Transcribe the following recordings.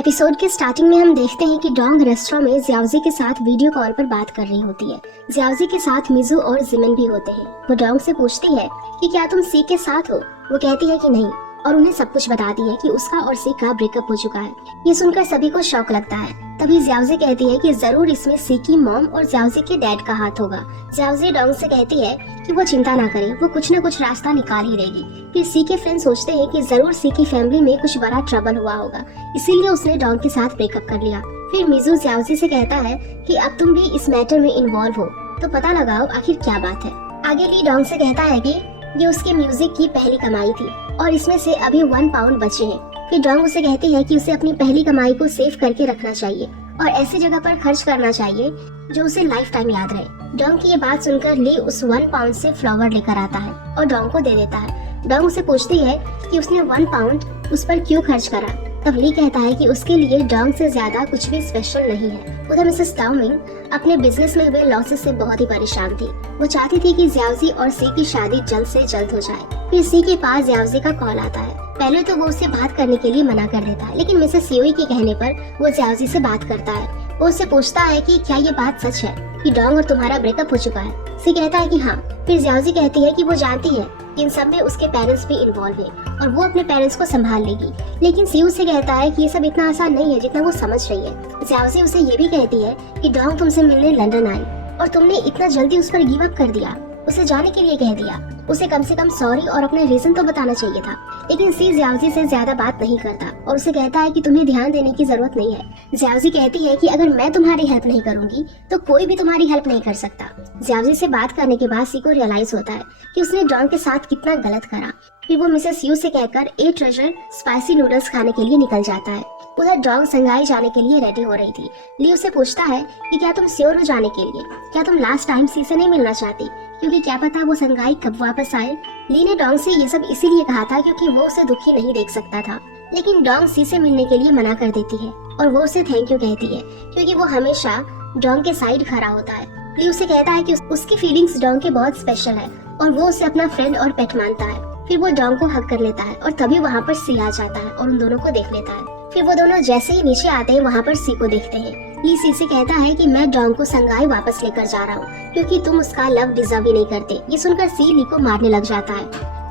Episode के starting में हम देखते हैं कि डोंग रेस्टोरेंट में जियाओजी के साथ वीडियो कॉल पर बात कर रही होती है। जियाओजी के साथ मिजू और जिमिन भी होते हैं। वो डोंग से पूछती है कि क्या तुम सी के साथ हो। वो कहती है कि नहीं और उन्हें सब कुछ बताती है कि उसका और सी का ब्रेकअप हो चुका है। ये सुनकर सभी को शौक लगता है। तभी जियाओजी कहती है कि जरूर इसमें सी की मॉम और जियाओजी के डैड का हाथ होगा। जियाओजी डोंग से कहती है कि वो चिंता ना करे, वो कुछ न कुछ रास्ता निकाल ही लेगी। फिर सी के फ्रेंड सोचते हैं कि जरूर सी की फैमिली में कुछ बड़ा ट्रबल हुआ होगा, इसीलिए उसने डोंग के साथ ब्रेकअप कर लिया। फिर मिजू जियाओजी से कहता है कि अब तुम भी इस मैटर में इन्वॉल्व हो तो पता लगाओ आखिर क्या बात है। आगे ली डोंग से कहता है कि ये उसके म्यूजिक की पहली कमाई थी और इसमें से अभी 1 पाउंड बचे हैं। फिर डोंग उसे कहती है कि उसे अपनी पहली कमाई को सेव करके रखना चाहिए और ऐसी जगह पर खर्च करना चाहिए जो उसे लाइफ टाइम याद रहे। डोंग की ये बात सुनकर ली उस 1 पाउंड से फ्लावर लेकर आता है और डोंग को दे देता है। डोंग उसे पूछती है कि उसने 1 पाउंड उस पर क्यों खर्च करा। तब ली कहता है कि उसके लिए डोंग से ज्यादा कुछ भी स्पेशल नहीं है। उधर मिसेस टाउमिंग अपने बिजनेस में हुए लॉसेस से बहुत ही परेशान थी। वो चाहती थी कि जियाओजी और सी की शादी जल्द से जल्द हो जाए। फिर सी के पास जियाओजी का कॉल आता है। पहले तो वो उसे बात करने के लिए मना कर देता है, लेकिन मिसेस योई के कहने पर वो जियाओजी से बात करता है। वो उससे पूछता है कि क्या ये बात सच है कि डोंग और तुम्हारा ब्रेकअप हो चुका है। सी कहता है कि हाँ। फिर जियाओजी कहती है कि वो जानती है इन सब में उसके पेरेंट्स भी इन्वॉल्व है और वो अपने पेरेंट्स को संभाल लेगी, लेकिन सी उसे कहता है कि ये सब इतना आसान नहीं है जितना वो समझ रही है। जियाओजी उसे ये भी कहती है कि डोंग तुमसे मिलने लंदन आई और तुमने इतना जल्दी उस पर गिव अप कर दिया, उसे जाने के लिए कह दिया। उसे कम से कम सॉरी और अपना रीजन तो बताना चाहिए था। लेकिन सी जियाओजी से ज्यादा बात नहीं करता और उसे कहता है कि तुम्हें ध्यान देने की जरूरत नहीं है। जियाओजी कहती है कि अगर मैं तुम्हारी हेल्प नहीं करूंगी तो कोई भी तुम्हारी हेल्प नहीं कर सकता। जियाओजी से बात करने के बाद सी को रियलाइज होता है कि उसने डोंग के साथ कितना गलत करा। फिर वो मिसेस यू से कहकर 8 ट्रेजर स्पाइसी नूडल्स खाने के लिए निकल जाता है। उधर डोंग संगाई जाने के लिए रेडी हो रही थी। ली उसे पूछता है कि क्या तुम श्योर हो जाने के लिए, क्या तुम लास्ट टाइम सी से नहीं मिलना चाहती, क्योंकि क्या पता वो संगाई कब वापस आए। ली ने डोंग से ये सब इसीलिए कहा था क्योंकि वो उसे दुखी नहीं देख सकता था, लेकिन डोंग सी से मिलने के लिए मना कर देती है और वो उसे थैंक यू कहती है क्योंकि वो हमेशा डोंग के साइड खड़ा होता है। ली उसे कहता है कि उसकी फीलिंग्स डोंग के बहुत स्पेशल है और वो उसे अपना फ्रेंड और पेट मानता है। फिर वो डोंग को हग कर लेता है और तभी वहाँ पर सी आ जाता है और उन दोनों को देख लेता है। फिर वो दोनों जैसे ही नीचे आते हैं वहाँ पर सी को देखते हैं। ली सी से कहता है कि मैं डोंग को संगाई वापस लेकर जा रहा हूँ क्योंकि तुम उसका लव डिजर्व ही नहीं करते। ये सुनकर सी ली को मारने लग जाता है,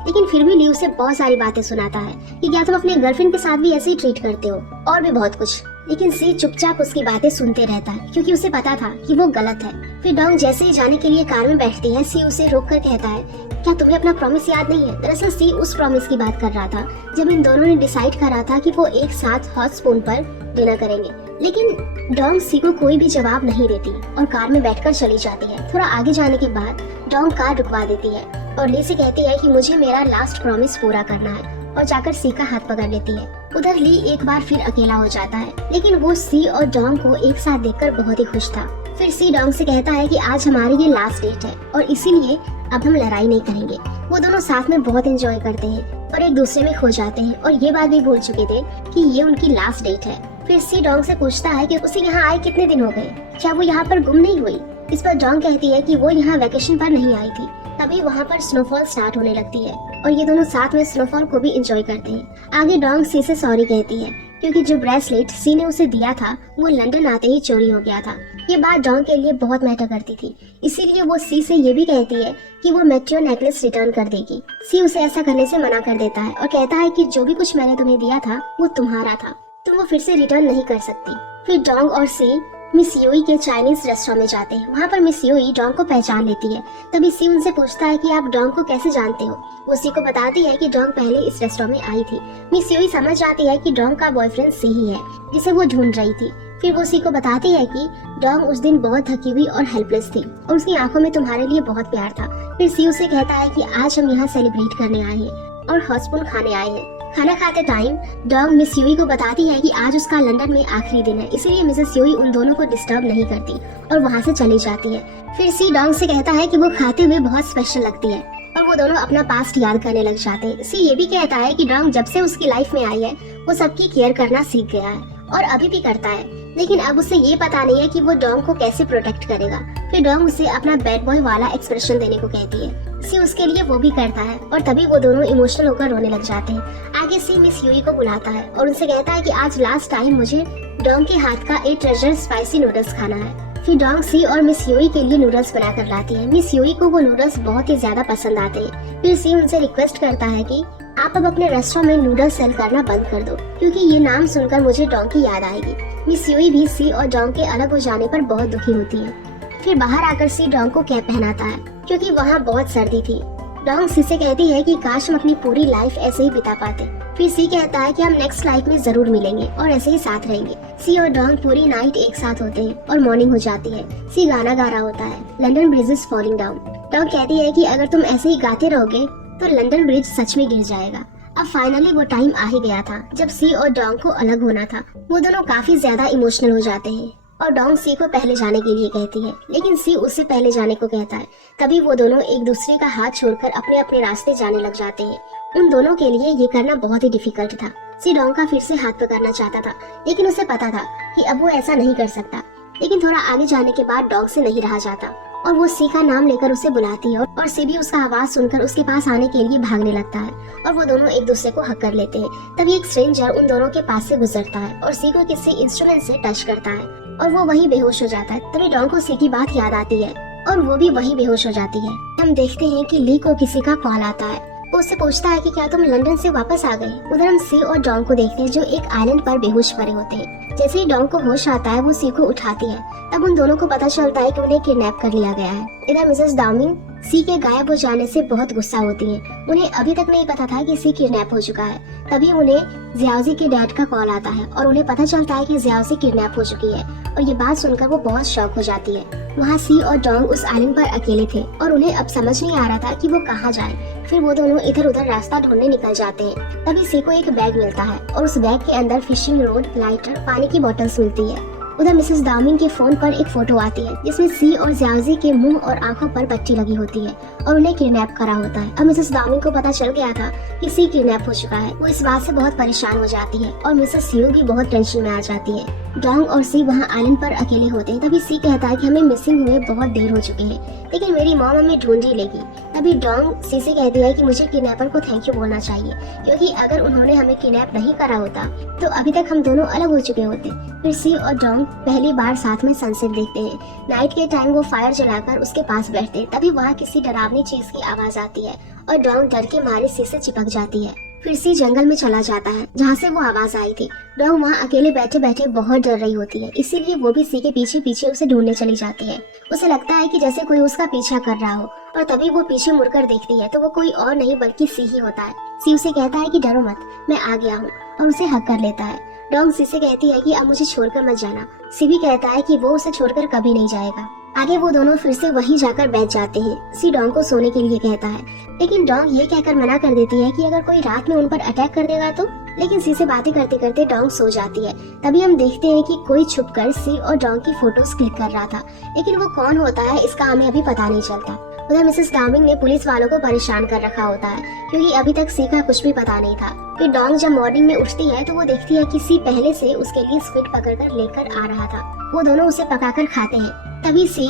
लेकिन फिर भी ली उसे बहुत सारी बातें सुनाता है कि क्या तुम अपने गर्लफ्रेंड के साथ भी ऐसे ही ट्रीट करते हो और भी बहुत कुछ। लेकिन सी चुपचाप उसकी बातें सुनते रहता है क्योंकि उसे पता था कि वो गलत है। फिर डोंग जैसे ही जाने के लिए कार में बैठती है, सी उसे रोक कर कहता है क्या तुम्हें अपना प्रॉमिस याद नहीं है। दरअसल सी उस प्रॉमिस की बात कर रहा था जब इन दोनों ने डिसाइड करा था कि वो एक साथ हॉट स्पून पर डिनर करेंगे। लेकिन डोंग सी को कोई भी जवाब नहीं देती और कार में बैठकर चली जाती है। थोड़ा आगे जाने के बाद डोंग कार रुकवा देती है और ली से कहती है कि मुझे मेरा लास्ट प्रॉमिस पूरा करना है और जाकर सी का हाथ पकड़ लेती है। उधर ली एक बार फिर अकेला हो जाता है, लेकिन वो सी और डोंग को एक साथ देखकर बहुत ही खुश था। फिर सी डोंग से कहता है कि आज हमारी ये लास्ट डेट है और इसीलिए अब हम लड़ाई नहीं करेंगे। वो दोनों साथ में बहुत एंजॉय करते हैं और एक दूसरे में खो जाते हैं और ये बात भी भूल चुके थे कि ये उनकी लास्ट डेट है। फिर सी डोंग से पूछता है कि उसे यहाँ आए कितने दिन हो गए, क्या वो यहाँ पर गुम नहीं हुई। इस पर डोंग कहती है कि वो यहाँ वेकेशन पर नहीं आई थी। तभी वहाँ पर स्नोफॉल स्टार्ट होने लगती है और ये दोनों साथ में स्नोफॉल को भी एंजॉय करते हैं। आगे डोंग सी से सॉरी कहती है क्योंकि जो ब्रेसलेट सी ने उसे दिया था वो लंदन आते ही चोरी हो गया था। ये बात डोंग के लिए बहुत मैटर करती थी, इसीलिए वो सी से ये भी कहती है कि वो मेट्रियो नेकलेस रिटर्न कर देगी। सी उसे ऐसा करने से मना कर देता है और कहता है कि जो भी कुछ मैंने तुम्हें दिया था वो तुम्हारा था, तुम वो फिर से रिटर्न नहीं कर सकती। फिर डोंग और सी मिस योई के चाइनीज रेस्टोरेंट में जाते हैं। वहाँ पर मिस योई डोंग को पहचान लेती है। तभी सी उनसे पूछता है कि आप डोंग को कैसे जानते हो। वो सी को बताती है कि डोंग पहले इस रेस्टोरेंट में आई थी। मिस योई समझ जाती है कि डोंग का बॉयफ्रेंड सी ही है जिसे वो ढूंढ रही थी। फिर वो सी को बताती है कि डोंग उस दिन बहुत थकी हुई और हेल्पलेस थी और उसकी आंखों में तुम्हारे लिए बहुत प्यार था। फिर सी उसे कहता है कि आज हम यहाँ सेलिब्रेट करने आए हैं और हॉट स्पून खाने आए हैं। खाना खाते टाइम डोंग मिस योई को बताती है कि आज उसका लंदन में आखिरी दिन है, इसलिए मिसेस योई उन दोनों को डिस्टर्ब नहीं करती और वहाँ से चली जाती है। फिर सी डोंग से कहता है कि वो खाते हुए बहुत स्पेशल लगती है और वो दोनों अपना पास्ट याद करने लग जाते हैं। सी ये भी कहता है कि डोंग जब से उसकी लाइफ में आई है वो सबकी केयर करना सीख गया है और अभी भी करता है, लेकिन अब उसे ये पता नहीं है कि वो डोंग को कैसे प्रोटेक्ट करेगा। फिर डोंग उसे अपना बैड बॉय वाला एक्सप्रेशन देने को कहती है सी उसके लिए वो भी करता है और तभी वो दोनों इमोशनल होकर रोने लग जाते हैं। आगे सी मिस ह्यूई को बुलाता है और उनसे कहता है कि आज लास्ट टाइम मुझे डोंग के हाथ का एक ट्रेजर स्पाइसी नूडल्स खाना है। फिर डोंग सी और मिस ह्यूई के लिए नूडल्स बनाकर लाती है। मिस ह्यूई को वो नूडल्स बहुत ही ज्यादा पसंद आते हैं। फिर सी उनसे रिक्वेस्ट करता है कि आप अब अपने रेस्टोरेंट में नूडल्स सेल करना बंद कर दो, क्योंकि ये नाम सुनकर मुझे डोंग की याद आएगी। मिस ह्यूई भी सी और डोंग के अलग हो जाने पर बहुत दुखी होती है। फिर बाहर आकर सी डोंग को कैप पहनाता है, क्योंकि वहाँ बहुत सर्दी थी। डोंग सी से कहती है कि काश हम अपनी पूरी लाइफ ऐसे ही बिता पाते। फिर सी कहता है कि हम नेक्स्ट लाइफ में जरूर मिलेंगे और ऐसे ही साथ रहेंगे। सी और डोंग पूरी नाइट एक साथ होते हैं और मॉर्निंग हो जाती है। सी गाना गा रहा होता है, London bridge is falling down. Dong कहती है कि अगर तुम ऐसे ही गाते रहोगे तो लंदन ब्रिज सच में गिर जाएगा। अब फाइनली वो टाइम आ ही गया था जब सी और डोंग को अलग होना था। वो दोनों काफी ज्यादा इमोशनल हो जाते हैं और डोंग सी को पहले जाने के लिए कहती है, लेकिन सी उससे पहले जाने को कहता है। तभी वो दोनों एक दूसरे का हाथ छोड़कर अपने अपने रास्ते जाने लग जाते हैं। उन दोनों के लिए ये करना बहुत ही डिफिकल्ट था। सी डोंग का फिर से हाथ पकड़ना चाहता था, लेकिन उसे पता था कि अब वो ऐसा नहीं कर सकता। लेकिन थोड़ा आगे जाने के बाद डोंग से नहीं रहा जाता और वो सी का नाम लेकर उसे बुलाती है और सी भी उसका आवाज सुनकर उसके पास आने के लिए भागने लगता है और वो दोनों एक दूसरे को हक कर लेते हैं। तभी एक स्ट्रेंजर उन दोनों के पास से गुजरता है और सी को किसी इंस्ट्रूमेंट से टच करता है और वो वहीं बेहोश हो जाता है। तभी डोंग को सी की बात याद आती है और वो भी वहीं बेहोश हो जाती है। हम देखते हैं कि ली को किसी का कॉल आता है। वो उससे पूछता है कि क्या तुम लंदन से वापस आ गए। उधर हम सी और डोंग को देखते हैं जो एक आइलैंड पर बेहोश पड़े होते हैं। जैसे ही डोंग को होश आता है वो सी को उठाती है। तब उन दोनों को पता चलता है कि उन्हें किडनैप कर लिया गया है। इधर मिसेस डाउनिंग सी के गायब हो जाने से बहुत गुस्सा होती है। उन्हें अभी तक नहीं पता था कि सी किडनैप हो चुका है। तभी उन्हें जियाओजी के डैड का कॉल आता है और उन्हें पता चलता है कि जियाओजी किडनैप हो चुकी है और ये बात सुनकर वो बहुत शॉक हो जाती है। वहाँ सी और डोंग उस आइलैंड पर अकेले थे और उन्हें अब समझ नहीं आ रहा था कि वो कहाँ जाए। फिर वो दोनों इधर उधर रास्ता ढूंढने निकल जाते हैं। तभी सी को एक बैग मिलता है और उस बैग के अंदर फिशिंग रोड, लाइटर, पानी की बोतल्स मिलती है। उधर मिसेस डाउनिंग के फोन पर एक फोटो आती है जिसमें सी और जियाओजी के मुंह और आंखों पर पट्टी लगी होती है और उन्हें किडनैप करा होता है। अब मिसेस डाउनिंग को पता चल गया था कि सी किडनैप हो चुका है। वो इस बात से बहुत परेशान हो जाती है और मिसेस ह्यू भी बहुत टेंशन में आ जाती है। डोंग और सी वहाँ आइलैंड पर अकेले होते हैं। तभी सी कहता है कि हमें मिसिंग हुए बहुत देर हो चुकी है, लेकिन मेरी मॉम हमें ढूंढ ही लेगी। तभी डोंग सी से कहती है कि मुझे किडनैपर को थैंक यू बोलना चाहिए, क्योंकि अगर उन्होंने हमें किडनैप नहीं करा होता तो अभी तक हम दोनों अलग हो चुके होते। फिर सी और डोंग पहली बार साथ में सनसेट देखते हैं। नाइट के टाइम वो फायर जलाकर उसके पास बैठते हैं। तभी वहाँ किसी डरावनी चीज की आवाज आती है और डोंग डर के मारे सी से चिपक जाती है। फिर सी जंगल में चला जाता है जहाँ से वो आवाज आई थी। डोंग वहाँ अकेले बैठे बैठे बहुत डर रही होती है, इसीलिए वो भी सी के पीछे पीछे उसे ढूंढने चली जाती है। उसे लगता है कि जैसे कोई उसका पीछा कर रहा हो और तभी वो पीछे मुड़कर देखती है तो वो कोई और नहीं बल्कि सी ही होता है। सी उसे कहता है कि डरो मत, मैं आ गया हूँ, और उसे हक कर लेता है। डोंग सी से कहती है कि अब मुझे छोड़कर मत जाना। सी भी कहता है कि वो उसे छोड़कर कभी नहीं जाएगा। आगे वो दोनों फिर से वहीं जाकर बैठ जाते हैं। सी डोंग को सोने के लिए कहता है, लेकिन डोंग ये कहकर मना कर देती है कि अगर कोई रात में उन पर अटैक कर देगा तो। लेकिन सी से बातें करते करते डोंग सो जाती है। तभी हम देखते हैं कि कोई छुपकर सी और डोंग की फोटोज क्लिक कर रहा था, लेकिन वो कौन होता है इसका हमें अभी पता नहीं चलता। उधर मिसेस डार्मिंग ने पुलिस वालों को परेशान कर रखा होता है, क्योंकि अभी तक सी का कुछ भी पता नहीं था। फिर डोंग जब मॉर्निंग में उठती है तो वो देखती है कि सी पहले से उसके लिए स्क्विड पकड़कर लेकर आ रहा था। वो दोनों उसे पकाकर खाते हैं। तभी सी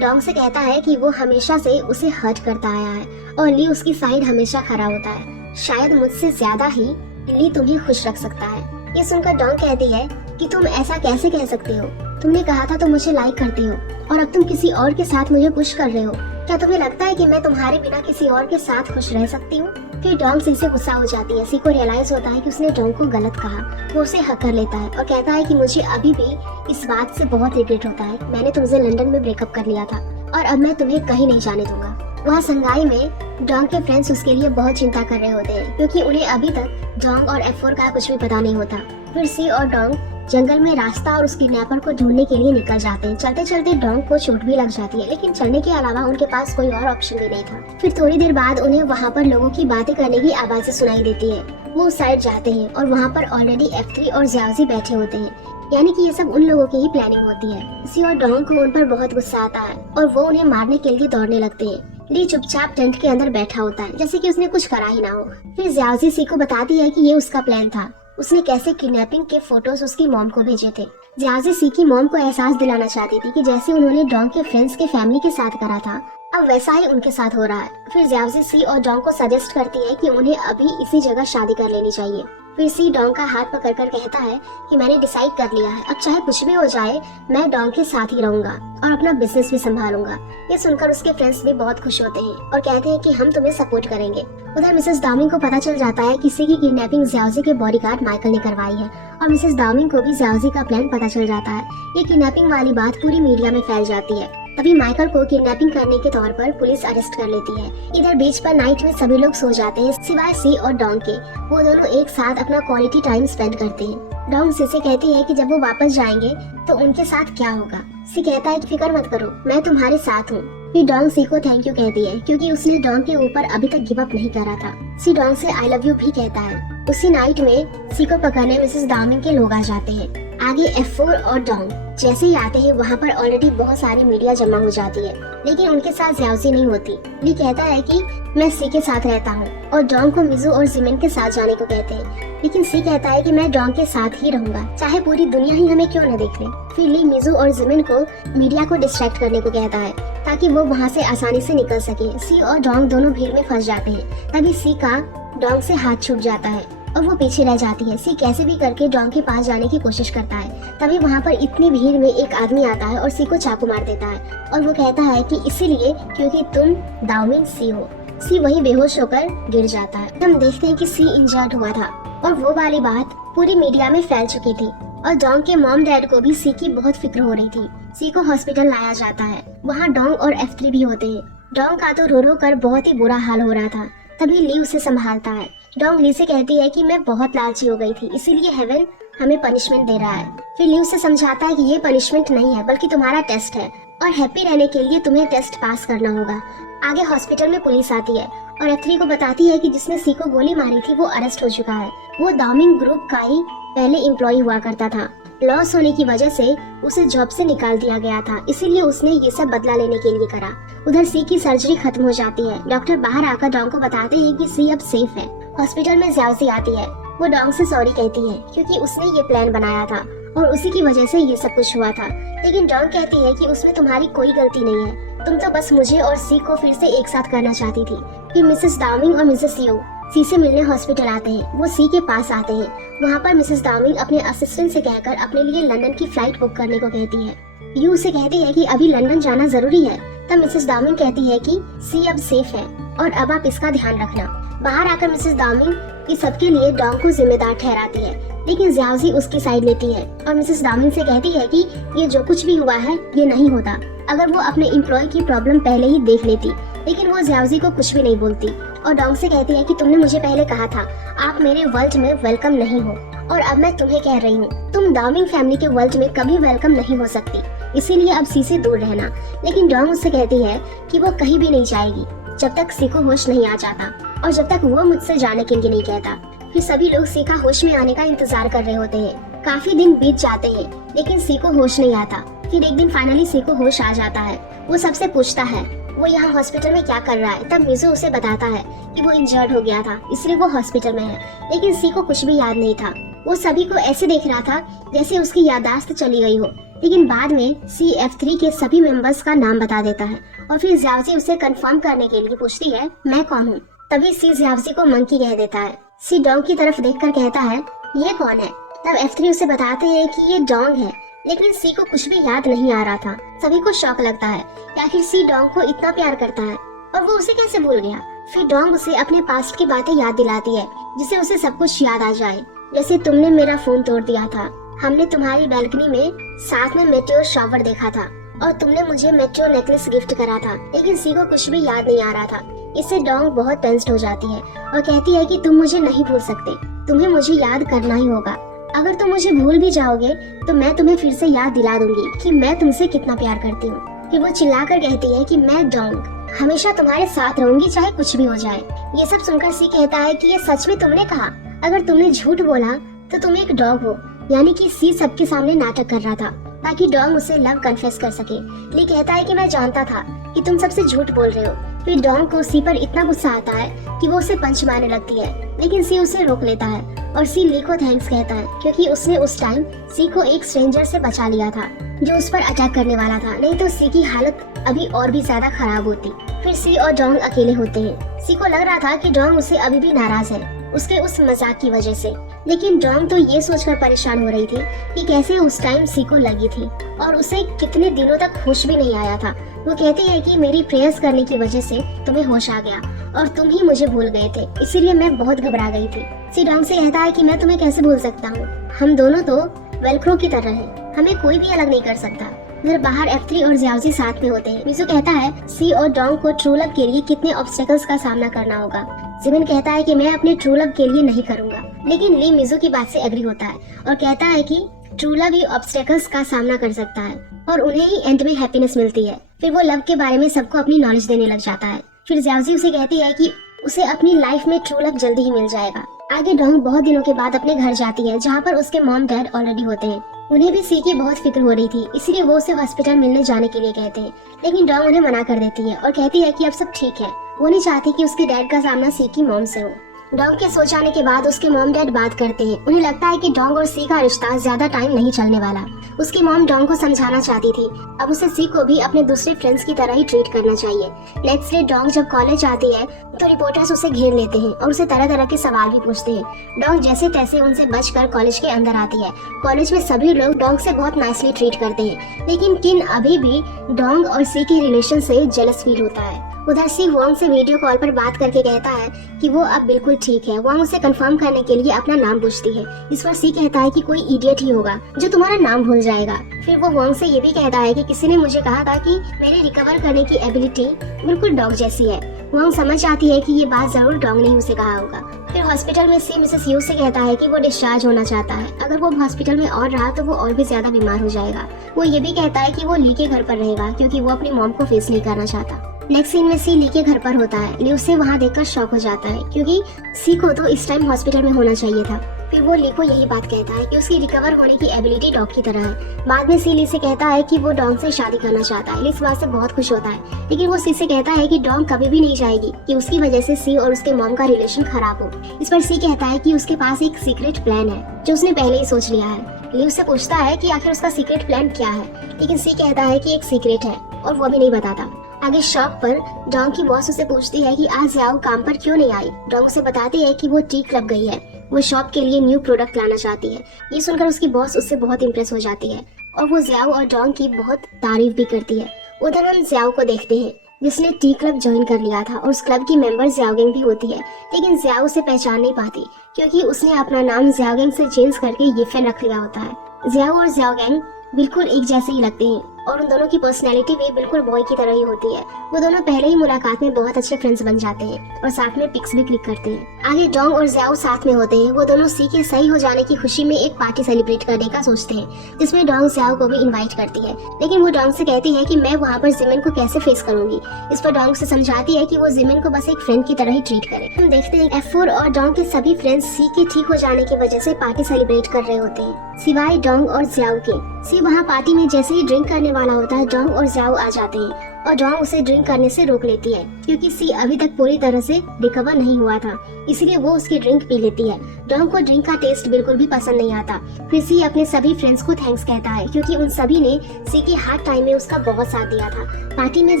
डोंग से कहता है कि वो हमेशा से उसे हर्ट करता आया है और ली उसकी साइड हमेशा खड़ा होता है। शायद मुझसे ज्यादा ही ली तुम्हें खुश रख सकता है। ये सुनकर डोंग कहती है कि तुम ऐसा कैसे कह सकते हो, तुमने कहा था तुम मुझे लाइक करते हो और अब तुम किसी और के साथ मुझे पुश कर रहे हो। क्या तुम्हें लगता है कि मैं तुम्हारे बिना किसी और के साथ खुश रह सकती हूँ? फिर डोंग सी से गुस्सा हो जाती है। सी को रियलाइज होता है कि उसने डोंग को गलत कहा। वो उसे हक कर लेता है और कहता है कि मुझे अभी भी इस बात से बहुत रिग्रेट होता है। मैंने तुमसे लंदन में ब्रेकअप कर लिया था और अब मैं तुम्हें कहीं नहीं जाने दूंगा। वहाँ संगाई में डोंग के फ्रेंड्स उसके लिए बहुत चिंता कर रहे होते हैं, क्योंकि उन्हें अभी तक डोंग और F4 का कुछ भी पता नहीं होता। फिर सी और डोंग जंगल में रास्ता और उस किडनैपर को ढूंढने के लिए निकल जाते हैं। चलते चलते डोंग को चोट भी लग जाती है, लेकिन चलने के अलावा उनके पास कोई और ऑप्शन भी नहीं था। फिर थोड़ी देर बाद उन्हें वहाँ पर लोगों की बातें करने की आवाजें सुनाई देती है। वो उस साइड जाते हैं और वहाँ पर ऑलरेडी F3 और जियाओजी बैठे होते हैं, यानी कि ये सब उन लोगों की ही प्लानिंग होती है। सी और डोंग को उन पर बहुत गुस्सा आता है और वो उन्हें मारने के लिए दौड़ने लगते हैं। ली चुपचाप टेंट के अंदर बैठा होता है, जैसे कि उसने कुछ करा ही ना हो। फिर जियाओजी सी को बताती है कि ये उसका प्लान था, उसने कैसे किडनैपिंग के फोटोज उसकी मॉम को भेजे थे। जियाओजी सी की मॉम को एहसास दिलाना चाहती थी कि जैसे उन्होंने डोंग के फ्रेंड्स के फैमिली के साथ करा था, अब वैसा ही उनके साथ हो रहा है। फिर जियावजी सी और डोंग को सजेस्ट करती है कि उन्हें अभी इसी जगह शादी कर लेनी चाहिए। फिर सी डोंग का हाथ पकड़कर कहता है कि मैंने डिसाइड कर लिया है, अब चाहे कुछ भी हो जाए मैं डोंग के साथ ही रहूंगा और अपना बिजनेस भी संभालूंगा। ये सुनकर उसके फ्रेंड्स भी बहुत खुश होते हैं और कहते हैं कि हम तुम्हें सपोर्ट करेंगे। उधर मिसेस डाउमिंग को पता चल जाता है किसी की किडनैपिंग जियावजी के बॉडीगार्ड माइकल ने करवाई है और मिसेस डाउमिंग को भी जियावजी का प्लान पता चल जाता है। ये किडनैपिंग वाली बात पूरी मीडिया में फैल जाती है। तभी माइकल को किडनैपिंग करने के तौर पर पुलिस अरेस्ट कर लेती है। इधर बीच पर नाइट में सभी लोग सो जाते हैं सिवाय सी और डोंग के। वो दोनों एक साथ अपना क्वालिटी टाइम स्पेंड करते हैं। डोंग सी से कहती है कि जब वो वापस जाएंगे तो उनके साथ क्या होगा। सी कहता है कि फिक्र मत करो, मैं तुम्हारे साथ हूँ। फिर डोंग सी को थैंक यू कहती है क्योंकि उसने डोंग के ऊपर अभी तक गिव अप नहीं करा था। सी डोंग से आई लव यू भी कहता है। उसी नाइट में सी को पकड़ने मिसेस डाउमिंग के लोग आ जाते हैं। आगे F4 और डोंग जैसे ही आते हैं वहाँ पर ऑलरेडी बहुत सारी मीडिया जमा हो जाती है, लेकिन उनके साथ जियावजी नहीं होती। ली कहता है कि मैं सी के साथ रहता हूँ और डोंग को मिजू और जिमिन के साथ जाने को कहते हैं, लेकिन सी कहता है कि मैं डोंग के साथ ही रहूंगा चाहे पूरी दुनिया ही हमें क्यों न देख ले। फिर ली मिजू और जिमिन को मीडिया को डिस्ट्रैक्ट करने को कहता है ताकि वो वहाँ से आसानी से निकल सके। सी और डोंग दोनों भीड़ में फंस जाते हैं। तभी सी का डोंग से हाथ छूट जाता है और वो पीछे रह जाती है। सी कैसे भी करके डोंग के पास जाने की कोशिश करता है। तभी वहाँ पर इतनी भीड़ में एक आदमी आता है और सी को चाकू मार देता है और वो कहता है कि इसीलिए क्योंकि तुम डाउमिंग सी हो। सी वहीं बेहोश होकर गिर जाता है। हम देखते हैं कि सी इंजर्ड हुआ था और वो वाली बात पूरी मीडिया में फैल चुकी थी और डोंग के मॉम डैड को भी सी की बहुत फिक्र हो रही थी। सी को हॉस्पिटल लाया जाता है। वहाँ डोंग और F3 भी होते हैं। डोंग का तो रो रो कर बहुत ही बुरा हाल हो रहा था। तभी ली उसे संभालता है। डोंग ली से कहती है कि मैं बहुत लालची हो गई थी, इसीलिए हेवन हमें पनिशमेंट दे रहा है। फिर ली उसे समझाता है कि ये पनिशमेंट नहीं है बल्कि तुम्हारा टेस्ट है और हैप्पी रहने के लिए तुम्हें टेस्ट पास करना होगा। आगे हॉस्पिटल में पुलिस आती है और F3 को बताती है कि जिसने सी को गोली मारी थी वो अरेस्ट हो चुका है। वो डाउमिंग ग्रुप का ही पहले एम्प्लॉय हुआ करता था। लॉस होने की वजह से उसे जॉब से निकाल दिया गया था, इसीलिए उसने ये सब बदला लेने के लिए करा। उधर सी की सर्जरी खत्म हो जाती है। डॉक्टर बाहर आकर डोंग को बताते हैं कि सी अब सेफ है। हॉस्पिटल में जियावजी आती है। वो डोंग से सॉरी कहती है क्योंकि उसने ये प्लान बनाया था और उसी की वजह से ये सब कुछ हुआ था। लेकिन डोंग कहती है कि उसमें तुम्हारी कोई गलती नहीं है, तुम तो बस मुझे और सी को फिर से एक साथ करना चाहती थी। फिर मिसेस डाउमिंग और मिसेस यू सी से मिलने हॉस्पिटल आते हैं। वो सी के पास आते हैं। वहाँ पर मिसेस डाउमिंग अपने असिस्टेंट से कहकर अपने लिए लंदन की फ्लाइट बुक करने को कहती है। यू उसे कहती है कि अभी लंदन जाना जरूरी है। तब मिसेस डाउमिंग कहती है कि सी अब सेफ है और अब आप इसका ध्यान रखना। बाहर आकर मिसेस डाउमिंग इस सबके लिए डोंग को जिम्मेदार ठहराती है, लेकिन जियावजी उसकी साइड लेती है और मिसेस डाउमिंग से कहती है कि ये जो कुछ भी हुआ है ये नहीं होता। अगर वो अपने एम्प्लॉय की प्रॉब्लम पहले ही देख लेती, लेकिन वो जियावजी को कुछ भी नहीं बोलती और डोंग से कहती है कि तुमने मुझे पहले कहा था आप मेरे वर्ल्ड में वेलकम नहीं हो और अब मैं तुम्हें कह रही हूँ तुम डाउमिंग फैमिली के वर्ल्ड में कभी वेलकम नहीं हो सकती, इसीलिए अब सी से दूर रहना। लेकिन डोंग उससे कहती है कि वो कहीं भी नहीं जाएगी जब तक सी को होश नहीं आ जाता और जब तक वो मुझसे जाने के लिए नहीं कहता। फिर सभी लोग सी का होश में आने का इंतजार कर रहे होते हैं। काफी दिन बीत जाते हैं लेकिन सी को होश नहीं आता। फिर एक दिन फाइनली सी को होश आ जाता है। वो सबसे पूछता है वो यहाँ हॉस्पिटल में क्या कर रहा है। तब मिजू उसे बताता है कि वो इंजर्ड हो गया था इसलिए वो हॉस्पिटल में है, लेकिन सी को कुछ भी याद नहीं था। वो सभी को ऐसे देख रहा था जैसे उसकी याददाश्त चली गई हो। लेकिन बाद में सी F3 के सभी मेंबर्स का नाम बता देता है और फिर जियावजी उसे कंफर्म करने के लिए पूछती है मैं कौन हूँ। तभी सी जियावजी को मंकी कह देता है। सी डोंग की तरफ देखकर कहता है ये कौन है। तब F3 उसे बताते हैं कि ये डोंग है, लेकिन सी को कुछ भी याद नहीं आ रहा था। सभी को शॉक लगता है कि आखिर सी डोंग को इतना प्यार करता है और वो उसे कैसे भूल गया। फिर डोंग उसे अपने पास्ट की बातें याद दिलाती है जिससे उसे सब कुछ याद आ जाए, जैसे तुमने मेरा फोन तोड़ दिया था, हमने तुम्हारी बैल्कनी में साथ में मेटेओर शॉवर देखा था और तुमने मुझे मेटेओर नेकलेस गिफ्ट करा था। लेकिन सी को कुछ भी याद नहीं आ रहा था। इससे डोंग बहुत टेंस्ड हो जाती है और कहती है कि तुम मुझे नहीं भूल सकते, तुम्हें मुझे याद करना ही होगा। अगर तुम मुझे भूल भी जाओगे तो मैं तुम्हें फिर से याद दिला दूंगी कि मैं तुमसे कितना प्यार करती हूँ। फिर वो चिल्लाकर कहती है कि मैं डोंग हमेशा तुम्हारे साथ रहूंगी चाहे कुछ भी हो जाए। ये सब सुनकर सी कहता है कि ये सच में तुमने कहा, अगर तुमने झूठ बोला तो तुम एक डॉग हो। यानी कि सी सबके सामने नाटक कर रहा था ताकि डोंग उसे लव कन्फेस कर सके। ली कहता है कि मैं जानता था कि तुम सबसे झूठ बोल रहे हो, फिर डोंग को सी पर इतना गुस्सा आता है कि वो उसे पंच मारने लगती है, लेकिन सी उसे रोक लेता है और सी ली को थैंक्स कहता है क्योंकि उसने उस टाइम सी को एक स्ट्रेंजर से बचा लिया था जो उस पर अटैक करने वाला था, नहीं तो सी की हालत अभी और भी ज्यादा खराब होती। फिर सी और डोंग अकेले होते हैं। सी को लग रहा था कि डोंग उससे अभी भी नाराज है उसके उस मजाक की वजह से, लेकिन डोंग तो ये सोचकर परेशान हो रही थी कि कैसे उस टाइम सी को लगी थी और उसे कितने दिनों तक होश भी नहीं आया था। वो कहती है कि मेरी प्रेयर्स करने की वजह से तुम्हें होश आ गया और तुम ही मुझे भूल गए थे, इसीलिए मैं बहुत घबरा गई थी। सी डोंग से कहता है कि मैं तुम्हें कैसे भूल सकता हूँ, हम दोनों तो वेलक्रो की तरह हैं, हमें कोई भी अलग नहीं कर सकता। इधर बाहर F3 और जियाओजी साथ में होते हैं। मिजू कहता है सी और डोंग को ट्रू लव के लिए कितने ऑब्स्टेकल्स का सामना करना होगा। जिमिन कहता है कि मैं अपने ट्रू लव के लिए नहीं करूंगा, लेकिन ली मिजू की बात से एग्री होता है और कहता है कि ट्रू लव ही ऑब्स्टेकल्स का सामना कर सकता है और उन्हें ही एंड में हैप्पीनेस मिलती है। फिर वो लव के बारे में सबको अपनी नॉलेज देने लग जाता है। फिर जियाओजी उसे कहती है कि उसे अपनी लाइफ में ट्रू लव जल्दी ही मिल जाएगा। आगे डोंग बहुत दिनों के बाद अपने घर जाती है जहाँ पर उसके मॉम डैड ऑलरेडी होते हैं। उन्हें भी सी की बहुत फिक्र हो रही थी, इसलिए वो उसे हॉस्पिटल मिलने जाने के लिए कहते हैं, लेकिन डोंग उन्हें मना कर देती है और कहती है कि अब सब ठीक है। वो नहीं चाहती कि उसके डैड का सामना सी की मॉम से हो। डोंग के सो जाने के बाद उसके मॉम डैड बात करते हैं। उन्हें लगता है कि डोंग और सी का रिश्ता ज्यादा टाइम नहीं चलने वाला। उसकी मॉम डोंग को समझाना चाहती थी, अब उसे सी को भी अपने दूसरे फ्रेंड्स की तरह ही ट्रीट करना चाहिए। नेक्स्ट डे डोंग जब कॉलेज आती है तो रिपोर्टर्स उसे घेर लेते हैं और उसे तरह तरह के सवाल भी पूछते हैं। डोंग जैसे तैसे उनसे बचकर कॉलेज के अंदर आती है। कॉलेज में सभी लोग डोंग से बहुत नाइसली ट्रीट करते हैं, लेकिन किन अभी भी डोंग और सी के रिलेशन से जेलस फील होता है। उधर सी वोंग से वीडियो कॉल पर बात करके कहता है कि वो अब बिल्कुल ठीक है। वोंग उसे कंफर्म करने के लिए अपना नाम पूछती है, इस पर सी कहता है कि कोई इडियट ही होगा जो तुम्हारा नाम भूल जाएगा। फिर वो वोंग से ये भी कहता है कि किसी ने मुझे कहा था कि मेरे रिकवर करने की एबिलिटी बिल्कुल डॉग जैसी है। वोंग समझ आती है कि ये बात जरूर डॉग ने उसे कहा होगा। फिर हॉस्पिटल में सी मिसेस यू से कहता है कि वो डिस्चार्ज होना चाहता है, अगर वो हॉस्पिटल में और रहा तो वो और भी ज्यादा बीमार हो जाएगा। वो ये भी कहता है कि वो ली के घर पर रहेगा क्योंकि वो अपनी मॉम को फेस नहीं करना चाहता। नेक्स्ट सीन में सी ली के घर पर होता है। ली उसे वहाँ देखकर शॉक हो जाता है क्योंकि सी को तो इस टाइम हॉस्पिटल में होना चाहिए था। फिर वो ली को यही बात कहता है कि उसकी रिकवर होने की एबिलिटी डॉग की तरह है। बाद में सी ली से कहता है कि वो डॉग से शादी करना चाहता है। ली इस बात से बहुत खुश होता है, लेकिन वो सी से कहता है कि डॉग कभी भी नहीं चाहेगी कि उसकी वजह से सी और उसके मॉम का रिलेशन खराब हो। इस पर सी कहता है कि उसके पास एक सीक्रेट प्लान है जो उसने पहले ही सोच लिया है। ली उससे पूछता है कि आखिर उसका सीक्रेट प्लान क्या है, लेकिन सी कहता है कि एक सीक्रेट है और वो भी नहीं बताता। आगे शॉप पर डोंग की बॉस उसे पूछती है कि आज याओ काम पर क्यों नहीं आई। डोंग उसे बताती है कि वो टी क्लब गई है, वो शॉप के लिए न्यू प्रोडक्ट लाना चाहती है। ये सुनकर उसकी बॉस उससे बहुत इम्प्रेस हो जाती है और वो जियाओ और डोंग की बहुत तारीफ भी करती है। उधर हम जियाओ को देखते हैं जिसने टी क्लब ज्वाइन कर लिया था और उस क्लब की मेंबर जियाओगेंग भी होती है, लेकिन जियाओ उसे पहचान नहीं पाती क्योंकि उसने अपना नाम जियाओगेंग से चेंज करके येफेन रख लिया होता है। जियाओ और जियाओगेंग बिल्कुल एक जैसे ही लगते हैं और उन दोनों की पर्सनैलिटी भी बिल्कुल बॉय की तरह ही होती है। वो दोनों पहले ही मुलाकात में बहुत अच्छे फ्रेंड्स बन जाते हैं और साथ में पिक्स भी क्लिक करते हैं। आगे डोंग और जियाओ साथ में होते हैं। वो दोनों सी के सही हो जाने की खुशी में एक पार्टी सेलिब्रेट करने का सोचते हैं जिसमें डोंग जियाओ को भी इन्वाइट करती है, लेकिन वो डोंग से कहती है कि मैं वहाँ पर जिमिन को कैसे फेस करूंगी। इस पर डोंग से समझाती है कि वो जिमिन को बस एक फ्रेंड की तरह ही ट्रीट करे। हम देखते हैं F4 और डोंग के सभी फ्रेंड्स सी के ठीक हो जाने की वजह से पार्टी सेलिब्रेट कर रहे होते हैं, सिवाय डोंग और जियाओ के। सी वहाँ पार्टी में जैसे ही ड्रिंक करने वाला होता है, डोंग और जियाओ आ जाते हैं और डोंग उसे ड्रिंक करने से रोक लेती है क्योंकि सी अभी तक पूरी तरह से रिकवर नहीं हुआ था, इसलिए वो उसकी ड्रिंक पी लेती है। डोंग को ड्रिंक का टेस्ट बिल्कुल भी पसंद नहीं आता। फिर सी अपने सभी फ्रेंड्स को थैंक्स कहता है क्योंकि उन सभी ने सी के हार्ड टाइम में उसका बहुत साथ दिया था। पार्टी में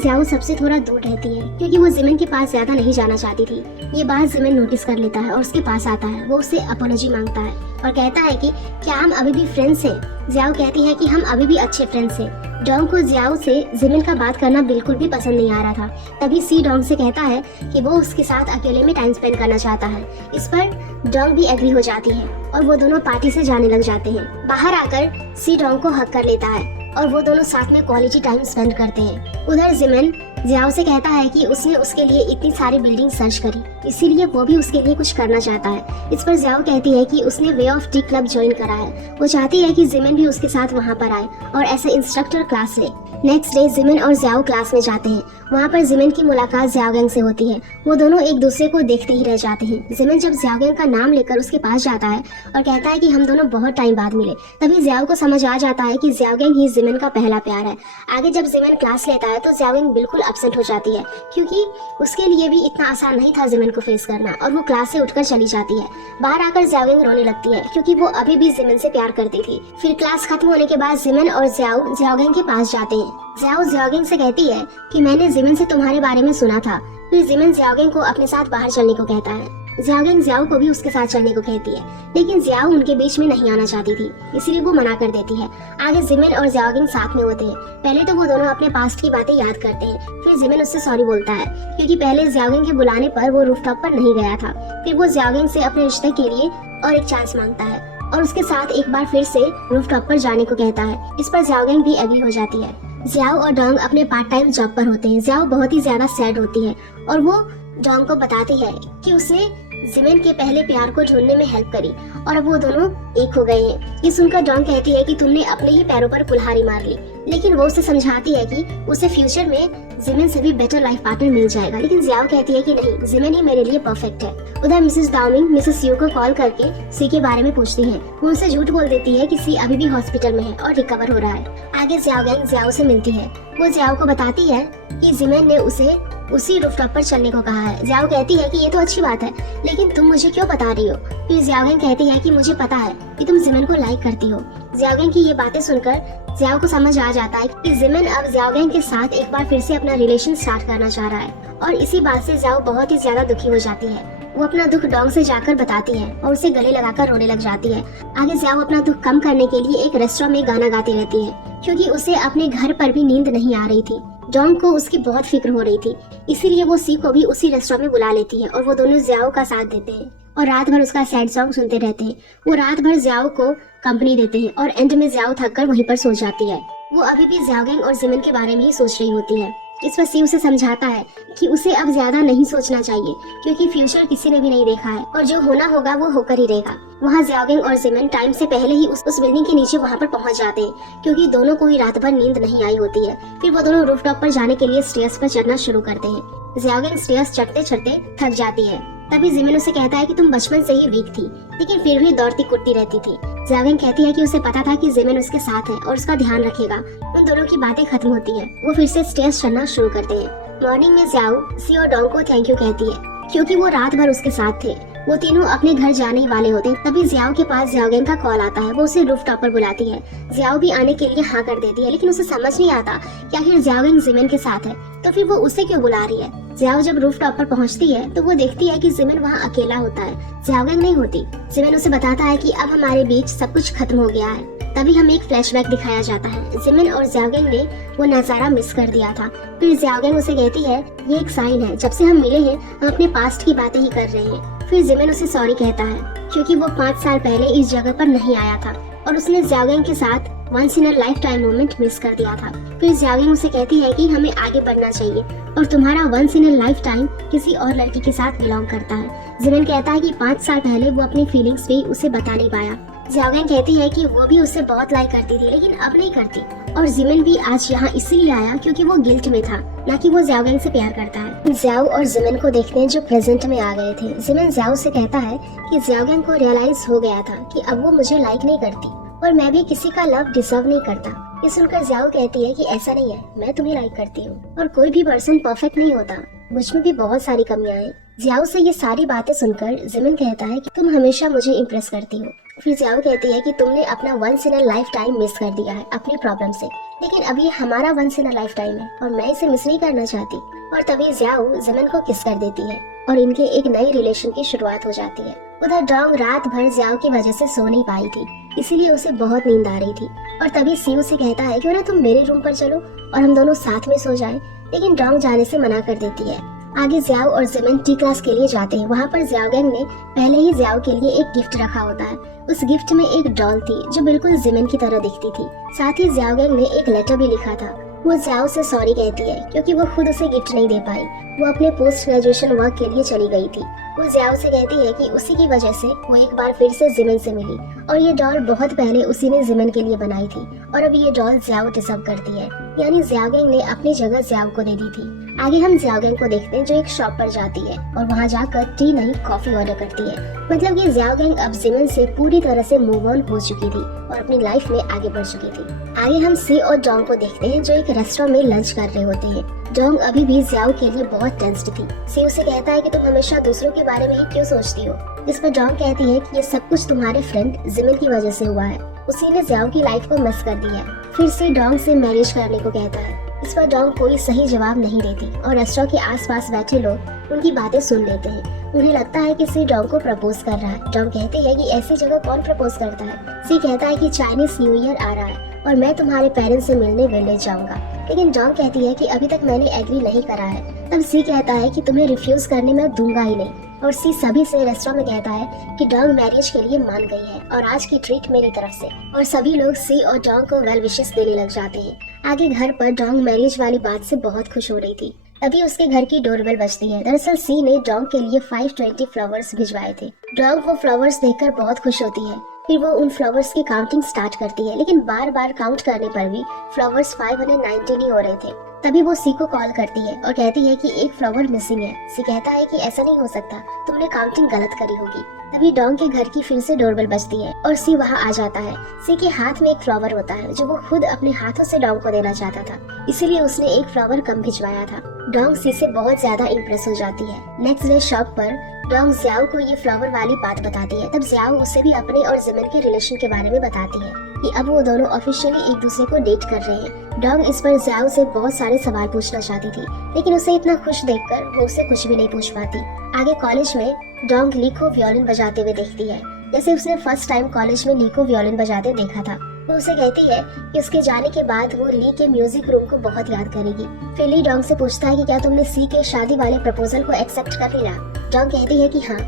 जियाओ सबसे थोड़ा दूर रहती है क्योंकि वो जिमिन के पास ज्यादा नहीं जाना चाहती थी। ये बात जिमिन नोटिस कर लेता है और उसके पास आता है। वो उससे अपोलॉजी मांगता है और कहता है कि क्या हम अभी भी फ्रेंड्स हैं। जियाओ कहती है कि हम अभी भी अच्छे फ्रेंड्स हैं। डोंग को जियाओ से जिमिन का बात करना बिल्कुल भी पसंद नहीं आ रहा था। तभी सी डोंग से कहता है कि वो उसके साथ अकेले में टाइम स्पेंड करना चाहता है। इस पर डोंग भी एग्री हो जाती है और वो दोनों पार्टी से जाने लग जाते हैं। बाहर आकर सी डोंग को हक कर लेता है और वो दोनों साथ में क्वालिटी टाइम स्पेंड करते हैं। उधर जिमिन जियाओ से कहता है कि उसने उसके लिए इतनी सारी बिल्डिंग सर्च करी, इसीलिए वो भी उसके लिए कुछ करना चाहता है। इस पर जियाओ कहती है कि उसने way of T club join करा है। वो चाहती है कि जिमिन भी उसके साथ वहाँ पर आए और ऐसे इंस्ट्रक्टर क्लास ले। नेक्स्ट डे जिमिन और जियाओ क्लास में जाते हैं। वहाँ पर जिमिन की मुलाकात जियाओगेंग से होती है। वो दोनों एक दूसरे को देखते ही रह जाते हैं। जिमिन जब जियाओगेंग का नाम लेकर उसके पास जाता है और कहता है कि हम दोनों बहुत टाइम बाद मिले, तभी जियाओ को समझ आ जाता है कि जियाओगेंग ही जिमिन का पहला प्यार है। आगे जब जिमिन क्लास लेता है तो जियाओगेंग बिल्कुल एब्सेंट हो जाती है क्योंकि उसके लिए भी इतना आसान नहीं था जिमिन को फेस करना, और वो क्लास से उठकर चली जाती है। बाहर आकर जियाओगिंग रोने लगती है क्योंकि वो अभी भी जिमिन से प्यार करती थी। फिर क्लास खत्म होने के बाद जिमिन और जियाओ जियाओगिंग के पास जाते हैं। जियाओ जियाओगिंग से कहती है कि मैंने जिमिन से तुम्हारे बारे में सुना था। फिर जिमिन जियाओगिंग को अपने साथ बाहर चलने को कहता है। जियाओगिंग जियाओ को भी उसके साथ चलने को कहती है, लेकिन जियाओ उनके बीच में नहीं आना चाहती थी, इसलिए वो मना कर देती है। आगे जिमिन और जियाओगिंग साथ में होते हैं। पहले तो वो दोनों अपने पास्ट की बातें याद करते हैं। फिर जिमिन उससे सॉरी बोलता है क्योंकि पहले जियाओगिंग के बुलाने पर वो रूफटॉप पर नहीं गया था। फिर वो जियाओगिंग से अपने रिश्ते के लिए और एक चांस मांगता है और उसके साथ एक बार फिर से रूफटॉप पर जाने को कहता है। इस पर जियाओगिंग भी एग्री हो जाती है। जियाओ और डोंग अपने पार्ट टाइम जॉब पर होते हैं। जियाओ बहुत ही ज्यादा सैड होती है और वो डोंग को बताती है कि उसने जिमिन के पहले प्यार को ढूंढने में हेल्प करी और अब वो दोनों एक हो गए हैं। ये सुनकर डोंग कहती है कि तुमने अपने ही पैरों पर कुल्हाड़ी मार ली, लेकिन वो उसे समझाती है कि उसे फ्यूचर में जिमिन से भी बेटर लाइफ पार्टनर मिल जाएगा। लेकिन जियाओ कहती है कि नहीं, जिमिन ही मेरे लिए परफेक्ट है। उधर मिसेस दाओमिंग मिसेस यू को कॉल करके सी के बारे में पूछती है। वो उनसे झूठ बोल देती है कि सी अभी भी हॉस्पिटल में है और रिकवर हो रहा है। आगे जियाओगिंग जियाओ से मिलती है। वो जियाओ को बताती है कि जिमिन ने उसे उसी रूफटॉप पर चलने को कहा है। जियाओ कहती है कि ये तो अच्छी बात है, लेकिन तुम मुझे क्यों बता रही हो? फिर जियाओगिंग कहती है कि मुझे पता है कि तुम जिमिन को लाइक करती हो। जियाओगिंग की ये बातें सुनकर जियाओ को समझ आ जाता है कि जिमिन अब जियाओगिंग के साथ एक बार फिर से अपना रिलेशन स्टार्ट करना चाह रहा है, और इसी बात से जियाओ बहुत ही ज्यादा दुखी हो जाती है। वो अपना दुख डोंग से जाकर बताती है और उसे गले लगाकर रोने लग जाती है। आगे जियाओ अपना दुख कम करने के लिए एक रेस्टोरेंट में गाना गाती रहती है क्योंकि उसे अपने घर पर भी नींद नहीं आ रही थी। डोंग को उसकी बहुत फिक्र हो रही थी, इसीलिए वो सी को भी उसी रेस्टोरेंट में बुला लेती है और वो दोनों जियाओ का साथ देते हैं और रात भर उसका सैड सॉन्ग सुनते रहते हैं। वो रात भर जियाओ को कंपनी देते हैं और एंड में जियाओ थककर वहीं पर सो जाती है। वो अभी भी जियाओगिंग और जिमिन के बारे में ही सोच रही होती है। इस पर सी उसे समझाता है कि उसे अब ज्यादा नहीं सोचना चाहिए क्योंकि फ्यूचर किसी ने भी नहीं देखा है और जो होना होगा वो होकर ही रहेगा। वहाँ जियाओगिंग और जिमिन टाइम से पहले ही उस बिल्डिंग के नीचे वहाँ पर पहुँच जाते हैं क्योंकि दोनों को ही रात भर नींद नहीं आई होती है। फिर वो दोनों रूफटॉप पर जाने के लिए स्टेयर्स पर चढ़ना शुरू करते हैं। जियाओगिंग स्टेयर्स चढ़ते चढ़ते थक जाती है। तभी जिमिन उसे कहता है कि तुम बचपन से ही वीक थी, लेकिन फिर भी दौड़ती कुटती रहती थी। जियाओगिंग कहती है कि उसे पता था कि जिमिन उसके साथ है और उसका ध्यान रखेगा। उन दोनों की बातें खत्म होती है। वो फिर से स्टेयर्स चढ़ना शुरू करते हैं। मॉर्निंग में जियाओ सी और डोंग को थैंक यू कहती है क्योंकि वो रात भर उसके साथ थे। वो तीनों अपने घर जाने ही वाले होते। तभी जियाओ के पास जियाओगिंग का कॉल आता है। वो उसे रूफटॉप पर बुलाती है। जियाओ भी आने के लिए हाँ कर देती है, लेकिन उसे समझ नहीं आता कि आखिर जियाओगिंग जिमिन के साथ है तो फिर वो उसे क्यों बुला रही है। जियाओ जब रूफटॉप पर पहुंचती है तो वो देखती है कि जिमिन वहाँ अकेला होता है, जियाओगिंग नहीं होती। जिमिन उसे बताता है कि अब हमारे बीच सब कुछ खत्म हो गया है। तभी हमें एक फ्लैशबैक दिखाया जाता है। जिमिन और जियाओगिंग ने वो नजारा मिस कर दिया था। फिर जियाओगिंग उसे कहती है ये एक साइन है, जब से हम मिले हैं हम अपने पास्ट की बातें ही कर रहे हैं। फिर जिमिन उसे सॉरी कहता है क्योंकि वो 5 साल पहले इस जगह पर नहीं आया था और उसने जियाओगिंग के साथ once in a lifetime moment miss कर दिया था। फिर जियाओगिंग उसे कहती है कि हमें आगे बढ़ना चाहिए और तुम्हारा once in a lifetime किसी और लड़की के साथ बिलोंग करता है। जिमिन कहता है कि 5 साल पहले वो अपनी फीलिंग्स भी उसे बता नहीं पाया। जियाओगिंग कहती है कि वो भी उसे बहुत लाइक करती थी, लेकिन अब नहीं करती, और जिमिन भी आज यहाँ इसलिए आया क्योंकि वो गिल्ट में था, न कि वो जियाओगिंग से प्यार करता है। जियाओ और जिमिन को देखने जो प्रेजेंट में आ गए थे। जिमिन जियाओ से कहता है कि जियाओगिंग को रियलाइज हो गया था कि अब वो मुझे लाइक नहीं करती और मैं भी किसी का लव डिजर्व नहीं करता। ये सुनकर जियाओ कहती है कि ऐसा नहीं है, मैं तुम्हें लाइक करती हूँ और कोई भी पर्सन परफेक्ट नहीं होता, मुझ में भी बहुत सारी कमियां हैं। जियाओ से ये सारी बातें सुनकर जिमिन कहता है कि तुम हमेशा मुझे इम्प्रेस करती हो। फिर जियाओ कहती है कि तुमने अपना once in a lifetime miss कर दिया है अपनी प्रॉब्लम से, लेकिन अब ये हमारा once in a lifetime है और मैं इसे मिस नहीं करना चाहती। और तभी जियाओ जिमिन को किस कर देती है और इनके एक नई रिलेशन की शुरुआत हो जाती है। उधर डोंग रात भर जियाओ की वजह से सो नहीं पाई थी, इसीलिए उसे बहुत नींद आ रही थी। और तभी सी उसे कहता है क्यों ना तुम मेरे रूम पर चलो और हम दोनों साथ में सो जाएं, लेकिन डोंग जाने से मना कर देती है। आगे जियाओ और जिमिन टी क्लास के लिए जाते हैं। वहाँ पर जियाओगिंग ने पहले ही जियाओ के लिए एक गिफ्ट रखा होता है। उस गिफ्ट में एक डॉल थी जो बिल्कुल जिमिन की तरह दिखती थी। साथ ही जियाओगिंग ने एक लेटर भी लिखा था। वो जियाओ से सॉरी कहती है क्योंकि वो खुद उसे गिफ्ट नहीं दे पाई, वो अपने पोस्ट ग्रेजुएशन वर्क के लिए चली गई थी। वो जियाओ से कहती है कि उसी की वजह से वो एक बार फिर से जिमिन से मिली और ये डॉल बहुत पहले उसी ने जिमिन के लिए बनाई थी और अब ये डॉल जियाओ डिजर्व करती है, यानी जियाओगिंग ने अपनी जगह जियाओ को दे दी थी। आगे हम जियाओगिंग को देखते हैं जो एक शॉप पर जाती है और वहाँ जाकर टी नहीं कॉफी ऑर्डर करती है। मतलब ये जियाओगिंग अब जिमिन से पूरी तरह से मूव ऑन हो चुकी थी और अपनी लाइफ में आगे बढ़ चुकी थी। आगे हम सी और डोंग को देखते हैं जो एक रेस्टोरेंट में लंच कर रहे होते हैं। डोंग अभी भी जियाओ के लिए बहुत टेंस्ड थी। सी उसे कहता है कि तुम हमेशा दूसरों के बारे में ही क्यों सोचती हो, जिस पर डोंग कहती है कि ये सब कुछ तुम्हारे फ्रेंड जिमिन की वजह से हुआ है, उसी ने जियाओ की लाइफ को मिस कर दिया है। फिर सी डोंग से मैरिज करने को कहता है। इस पर डोंग कोई सही जवाब नहीं देती और रेस्टोरेंट के आसपास बैठे लोग उनकी बातें सुन लेते हैं। उन्हें लगता है कि सी डोंग को प्रपोज कर रहा है। डोंग कहती है कि ऐसी जगह कौन प्रपोज करता है। सी कहता है कि चाइनीज न्यू ईयर आ रहा है और मैं तुम्हारे पेरेंट्स से मिलने विलेज जाऊंगा, लेकिन डोंग कहती है कि अभी तक मैंने एग्री नहीं करा है। तब सी कहता है कि तुम्हें रिफ्यूज करने में दूंगा ही नहीं, और सी सभी से रेस्टोरेंट में कहता है कि डोंग मैरिज के लिए मान गई है और आज की ट्रीट मेरी तरफ से, और सभी लोग सी और डोंग को वेल विशेस देने लग जाते हैं। आगे घर पर डोंग मैरिज वाली बात से बहुत खुश हो रही थी। तभी उसके घर की डोरबेल बजती है। दरअसल सी ने डोंग के लिए 520 फ्लावर्स भिजवाए थे। डोंग वो फ्लावर्स देखकर बहुत खुश होती है। फिर वो उन फ्लावर्स की काउंटिंग स्टार्ट करती है, लेकिन बार बार काउंट करने पर भी फ्लावर्स 519 ही हो रहे थे। तभी वो सी को कॉल करती है और कहती है कि एक फ्लावर मिसिंग है। सी कहता है कि ऐसा नहीं हो सकता, तुमने काउंटिंग गलत करी होगी। तभी डोंग के घर की फिर से डोरबेल बजती है और सी वहाँ आ जाता है। सी के हाथ में एक फ्लावर होता है जो वो खुद अपने हाथों से डोंग को देना चाहता था, इसीलिए उसने एक फ्लावर कम भिजवाया था। डोंग सी से बहुत ज्यादा इम्प्रेस हो जाती है। नेक्स्ट डे शॉप पर डोंग जियाओ को ये फ्लावर वाली बात बताती है। तब जियाओ उसे भी अपने और जिमिन के रिलेशन के बारे में बताती है कि अब वो दोनों ऑफिशियली एक दूसरे को डेट कर रहे हैं। डोंग इस पर जियाओ से बहुत सारे सवाल पूछना चाहती थी, लेकिन उसे इतना खुश देखकर वो उससे कुछ भी नहीं पूछ पाती। आगे कॉलेज में डोंग ली को वियोलिन बजाते हुए देखती है, जैसे उसने फर्स्ट टाइम कॉलेज में ली को वियोलिन बजाते देखा था। वो उसे कहती है कि उसके जाने के बाद वो ली के म्यूजिक रूम को बहुत याद करेगी। फिर ली डोंग से पूछता है कि क्या तुमने सी के शादी वाले प्रपोजल को एक्सेप्ट कर लिया। डोंग कहती है कि हाँ,